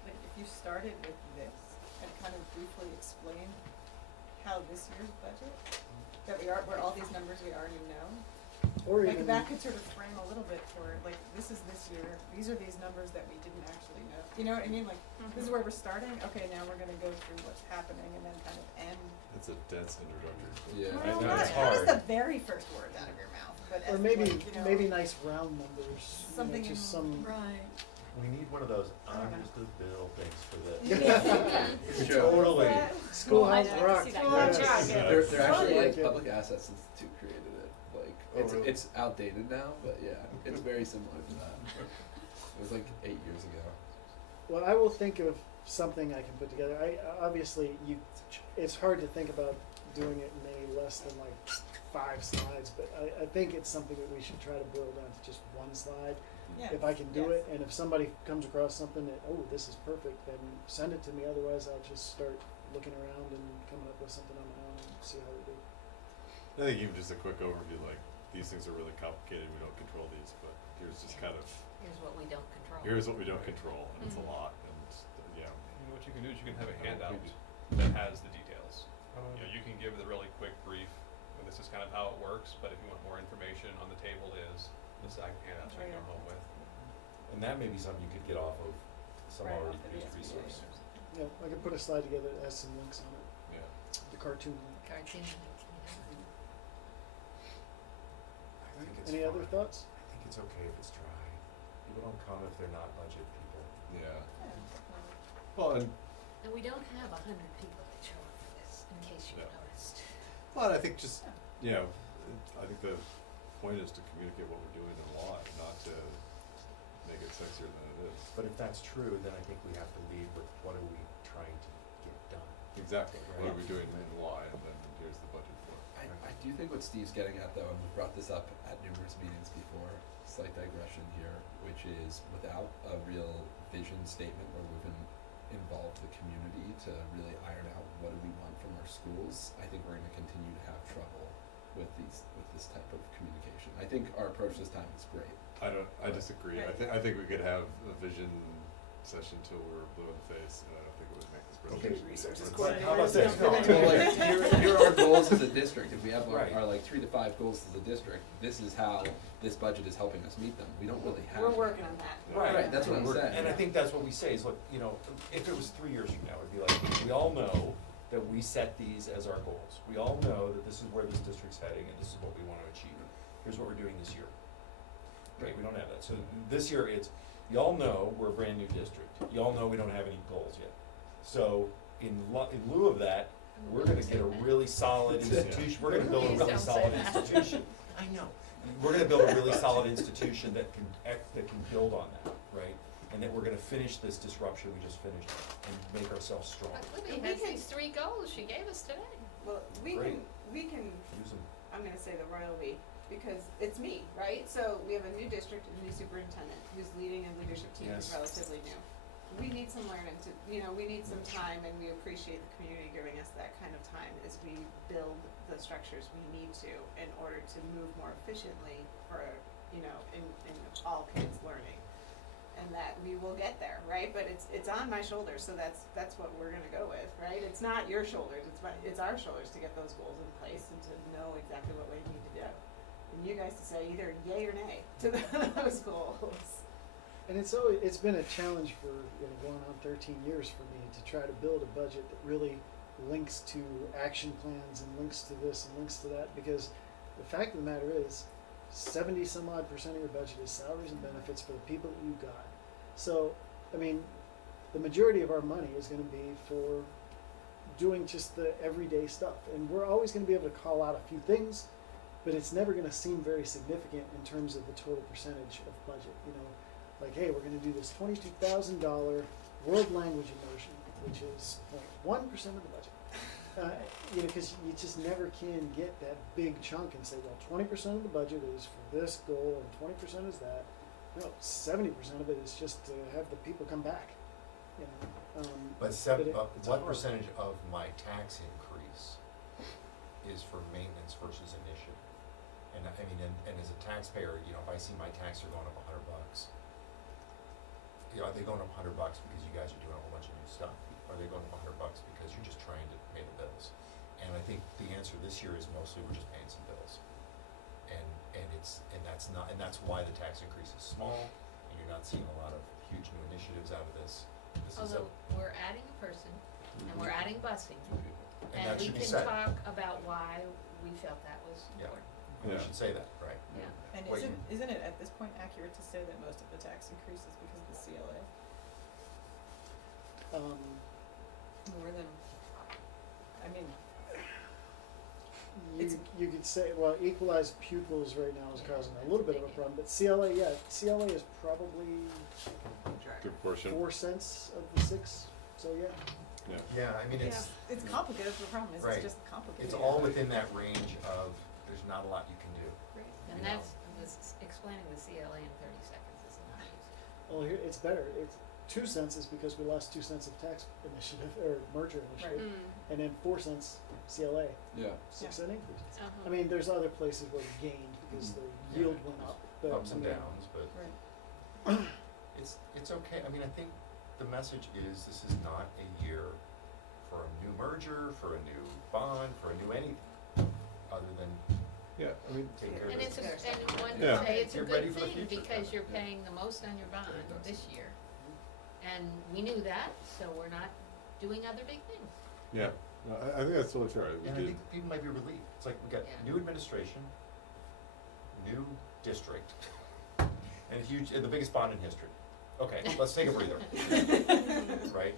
Like, if you started with this and kind of briefly explain how this year's budget, that where all these numbers we already know, Or like even, that could sort of frame a little bit for, like, this is this year, these are these numbers that we didn't actually know. You know what I mean? Like, this is where we're starting, okay, now we're gonna go through what's happening and then kind of end. It's a dense introductory. Yeah. I know, Not, it's not as hard. the very first words out of your mouth, but as or maybe like, you know, maybe nice round numbers. You know, Something just in- some. Right. We need one of those I don't know. understood bill things for this. Sure. Totally. Schoolhouse Well, I'd like to Rock. see that. Schoolhouse yes. Rock, yeah. They're actually Like like it. Public Assets Institute created it. Like Oh, really? it's outdated now, but yeah, it's very similar to that. It was like 8 years ago. Well, I will think of something I can put together. Obviously it's hard to think about doing it in any less than like 5 slides, but I think it's something that we should try to boil down to just one slide. yeah, If I can do yes. it, and if somebody comes across something that, oh, this is perfect, then send it to me. Otherwise, I'll just start looking around and coming up with something on my own and see how we do. I think even just a quick overview, like, these things are really complicated, we don't control these, but here's just kind of, Here's what we don't control. here's what we don't control, and it's a lot, and, yeah. You know what you can do is you can have a Oh, handout maybe. that has the details. You know, you can give the really quick brief, and this is kind of how it works, but if you want more information on the table is the second handout you can go home with. And that may be something you could get off of some Right, already off the used VSBA. resource. Yeah, I could put a slide together that has some links on it. Yeah. The cartoon link. Cartoon. I think it's Any fine. other thoughts? I think it's okay if it's dry. People don't come if they're not budget people. Yeah. Yeah, definitely. Well, and, And we don't have 100 people that show up for this, in case you Yeah. noticed. well, I think just, you know, I think the point is to communicate what we're doing and why, not to make it sexier than it is. But if that's true, then I think we have to lead with what are we trying to get done. Exactly, what are we Right. doing and why, and then here's the budget for it. I do think what Steve's getting at though, and we've brought this up at numerous meetings before, slight digression here, which is without a real vision statement where we've involved the community to really iron out what do we want from our schools, I think we're gonna continue to have trouble with this type of communication. I think our approach this time is great. I disagree, I think we could have a vision session till we're blue in the face, and I don't think it would make this presentation. Resources different. coordinator. How about this? No. Well, like, here are our goals as a district, if we have Right. our like 3 to 5 goals as a district, this is how this budget is helping us meet them, we don't really have. We're working on that. Right, that's what I'm We're- saying. And I think that's what we say is, look, you know, if it was 3 years from now, it'd be like, we all know that we set these as our goals. We all know that this is where this district's heading and this is what we wanna achieve. Here's what we're doing this year. Right, we don't have that. So this year it's, y'all know we're a brand new district. Y'all know we don't have any goals yet. So in lieu of that, we're gonna get a really solid institution, we're gonna build a Please really don't say solid that. institution. I know. We're gonna build a really solid institution that can build on that, right? And that we're gonna finish this disruption we just finished and make ourselves strong. But Libby has these 3 goals she gave us today. Well, Great. we can, Use them. I'm gonna say the royal we, because it's me, right? So we have a new district, a new superintendent, who's leading a leadership team who's Yes. relatively new. We need some learning to, we need some time, and we appreciate the community giving us that kind of time as we build the structures we need to in order to move more efficiently for, in all kids learning. And that we will get there, right? But it's on my shoulders, so that's what we're gonna go with, right? It's not your shoulders, it's our shoulders to get those goals in place and to know exactly what we need to do. And you guys to say either yay or nay to those goals. And it's been a challenge for going on 13 years for me to try to build a budget that really links to action plans and links to this and links to that, because the fact of the matter is 70% of your budget is salaries and benefits for the people that you got. So, I mean, the majority of our money is going to be for doing just the everyday stuff. And we're always going to be able to call out a few things, but it's never going to seem very significant in terms of the total percentage of budget. Like, hey, we're going to do this $22,000 world language immersion, which is 0.1% of the budget. Because you just never can get that big chunk and say, well, 20% of the budget is for this goal and 20% is that. No, 70% of it is just to have the people come back. But it's what hard. percentage of my tax increase is for maintenance versus initiative? And I mean, and as a taxpayer, if I see my tax are going up $100, are they going up $100 because you guys are doing a whole bunch of new stuff? Or are they going up $100 because you're just trying to pay the bills? And I think the answer this year is mostly we're just paying some bills. And that's why the tax increase is small, and you're not seeing a lot of huge new initiatives out of this. This is Although, we're adding a person, and we're adding busing, and and that we should be can said. talk about why we felt that was Yeah. important. We Yeah. should say that, right? Yeah. And Wait, isn't it at this point accurate to say that most of the tax increase is because of the CLA? More than, I mean, You could say, well, equalized pupils right now is causing a little bit of a problem, but CLA is probably Good portion. 4 cents of the 6, so yeah. Yeah. Yeah, I mean, it's complicated, the problem is Right. it's just complicated. it's all within that range of, there's not a lot you can do. And You know. that's explaining the CLA in 30 seconds is not easy. Well, here, it's better. It's 2 cents is because we lost 2 cents of tax initiative, or merger initiative, and then 4 cents CLA, Yeah. 6-cent increase. Uh-huh. I mean, there's other places where we gained because the yield went up, but Ups and I mean, downs, but Right. it's okay. I mean, I think the message is this is not a year for a new merger, for a new bond, for a new anything, other than Yeah, I mean, take care of And it's business. and one Yeah. could say it's a You're ready good for the thing future. because you're Yeah. paying the most on your bond It does. this year. And we knew that, so we're not doing other big things. yeah, no, I think that's totally fair. We And I did, think people might be relieved. It's like we got Yeah. new administration, new district, and the biggest bond in history. Okay, let's take a breather. Right?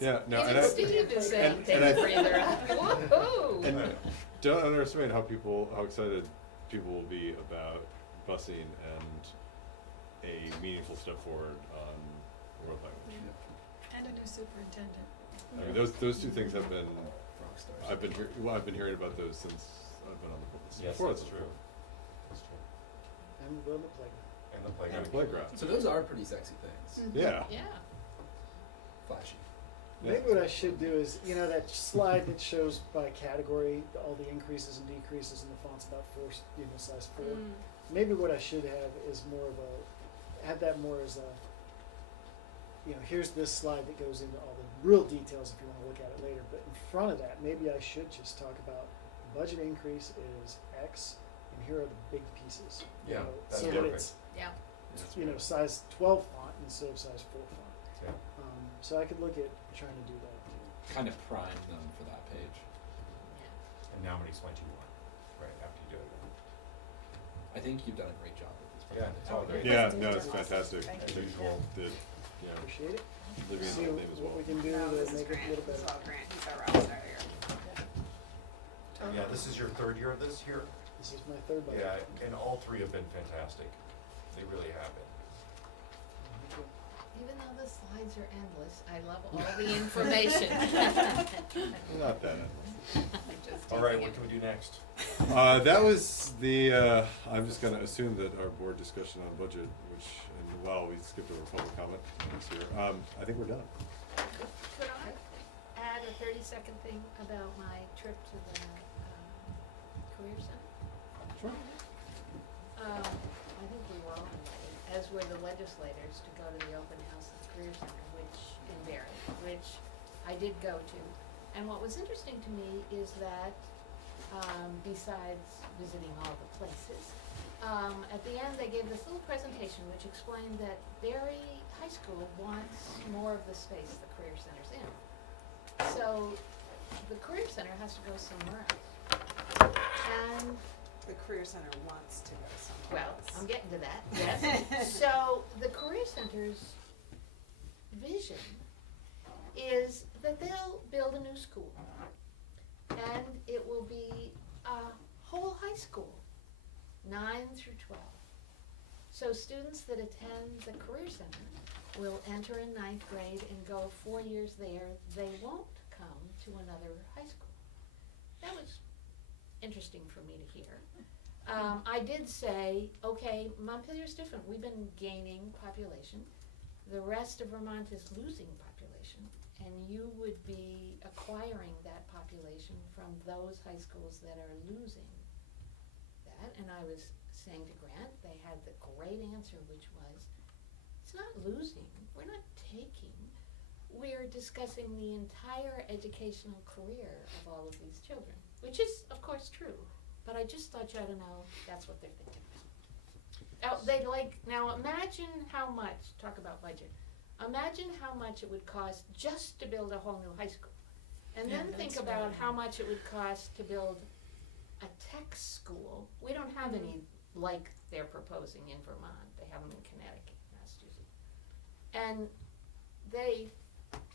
yeah, no, Even and I, Steve is saying, and take I- a breather. Woo-hoo! and don't underestimate how excited people will be about busing and a meaningful step forward on world language. And a new superintendent. I mean, those two things have been, Rock stars. I've been hearing about those since I've been on the board. Yes, before that's the true. board. That's true. and we're on the playground. And the And playground. the playground. So those are pretty sexy things. Yeah. Yeah. Flashy. Yeah. Maybe what I should do is, that slide that shows by category all the increases and decreases in the fonts about size 4. Maybe what I should have is have that more as a, here's this slide that goes into all the real details if you want to look at it later. But in front of that, maybe I should just talk about budget increase is X, and here are the big pieces. Yeah, that's so that perfect. it's Yeah. size 12 font instead of size 4 font. Yeah. So I could look at trying to do that too. Kind of prime them for that page. And now I'm gonna explain to you why, right, after you do it. I think you've done a great job with this Yeah, presentation. it's all great. Yeah, Presentation no, it's is awesome. fantastic. Thank I you. think Usual. did, Appreciate it. Libby's See name as what well. we can do No, to this is make it a Grant, little this is better. all Grant, he's our rock star here. Yeah, this is your third year of this here? This is my third budget. Yeah, and all three have been fantastic. They really have been. Even though the slides are endless, I love all the information. Not that. I'm just All right, teasing what you. can we do next? That was the, I'm just gonna assume that our board discussion on budget, which, and well, we skipped over public comment this year. I think we're done. Could I add a 30-second thing about my trip to the Career Center? Sure. I think we were all invited, as were the legislators, to go to the open house at the Career Center, in Barry, which I did go to. And what was interesting to me is that, besides visiting all the places, at the end they gave this little presentation which explained that Barry High School wants more of the space the Career Center's in. So the Career Center has to go somewhere else. And The Career Center wants to go somewhere well, else. I'm getting to that, yes. So the Career Center's vision is that they'll build a new school. And it will be a whole high school, 9 through 12. So students that attend the Career Center will enter in 9th grade and go 4 years there. They won't come to another high school. That was interesting for me to hear. I did say, okay, Montpelier's different. We've been gaining population. The rest of Vermont is losing population. And you would be acquiring that population from those high schools that are losing that. And I was saying to Grant, they had the great answer, which was, it's not losing, we're not taking. We're discussing the entire educational career of all of these children, which is, of course, true. But I just thought you ought to know that's what they're thinking about. Now imagine how much, talk about budget, imagine how much it would cost just to build a whole new high school. And then think about how much it would cost to build a tech school. We don't have any like they're proposing in Vermont. They have them in Connecticut, Massachusetts. And they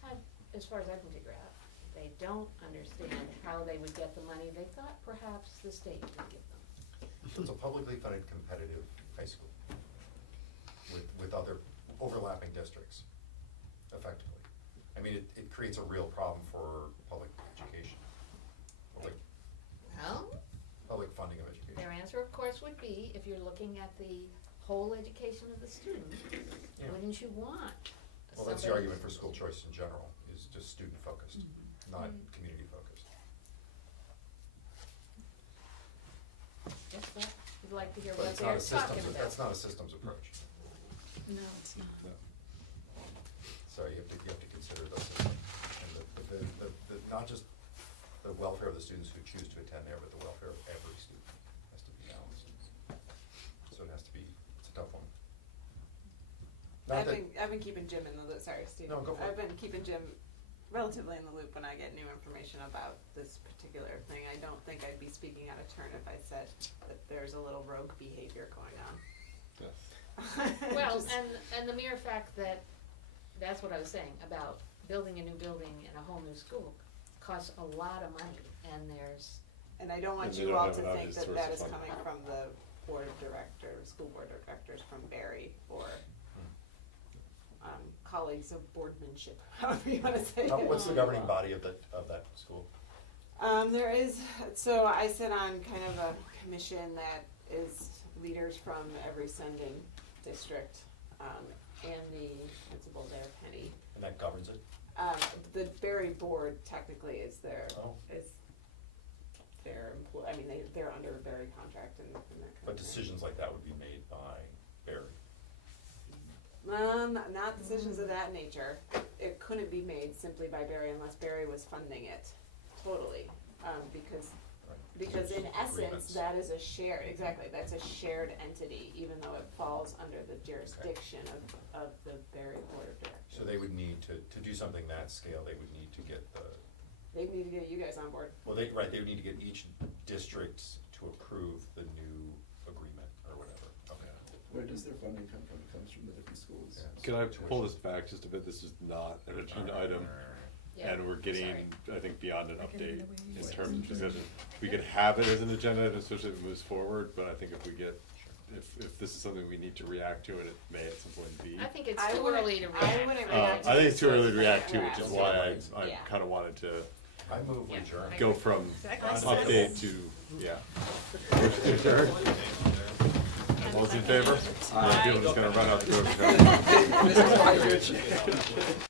have, as far as I can figure out, they don't understand how they would get the money they thought perhaps the state would give them. So it's a publicly funded competitive high school with other overlapping districts, effectively. I mean, it creates a real problem for public education, Well, public funding of education. their answer, of course, would be, if you're looking at the whole education of the student, Yeah. wouldn't you want Well, that's the somebody- argument for school choice in general, is just student-focused, not community-focused. Just that, you'd like to hear But what it's they're not a systems, talking about. that's not a systems approach. No, it's not. So you have to consider those systems. And the not just the welfare of the students who choose to attend there, but the welfare of every student has to be balanced. So it has to be, it's a tough one. Not that, I've been keeping Jim in the loop, sorry, Steve. No, go for it. I've been keeping Jim relatively in the loop when I get new information about this particular thing. I don't think I'd be speaking out of turn if I said that there's a little rogue behavior going on. Yes. Well, Just- and the mere fact that, that's what I was saying, about building a new building and a whole new school costs a lot of money, and there's, And I don't want And they you don't all have to an think obvious that source that of is funding. coming from the board of directors, school board of directors from Barry, or colleagues of boardmanship, however you wanna say it. what's the governing body of that school? There is, so I sit on kind of a commission that is leaders from every sending district, and the principal there, Penny. And that governs it? The Barry board technically is their, Oh. I mean, they're under a Barry contract and that kind of But thing. decisions like that would be made by Barry. Not decisions of that nature. It couldn't be made simply by Barry unless Barry was funding it totally, because in essence, that is a shared, exactly, that's a shared entity, even though it falls under the jurisdiction of the Barry Board of Directors. So they would need to do something that scale, they would need to get They need to get you guys on board. they would need to get each district to approve the new agreement or whatever. Okay. Where does their funding come from? It comes from the different schools. Yeah. Can I pull this back just a bit? This is not an agenda item, yeah, and we're getting, sorry. I think, beyond an We're getting update the in weeds. terms of discussion. We could have it as an agenda item, especially if it moves forward, but I think if we get, if this is something we need to react to, and it may at some point be. I think it's I too wouldn't- early to I react. wouldn't react I think it's too early to react to, Yeah. which is why I Yeah. kinda wanted to, I move Yeah, adjourn. I go agree. from Second. update to, yeah. Motion to adjourn. All those in favor? Dylan's gonna run out the door.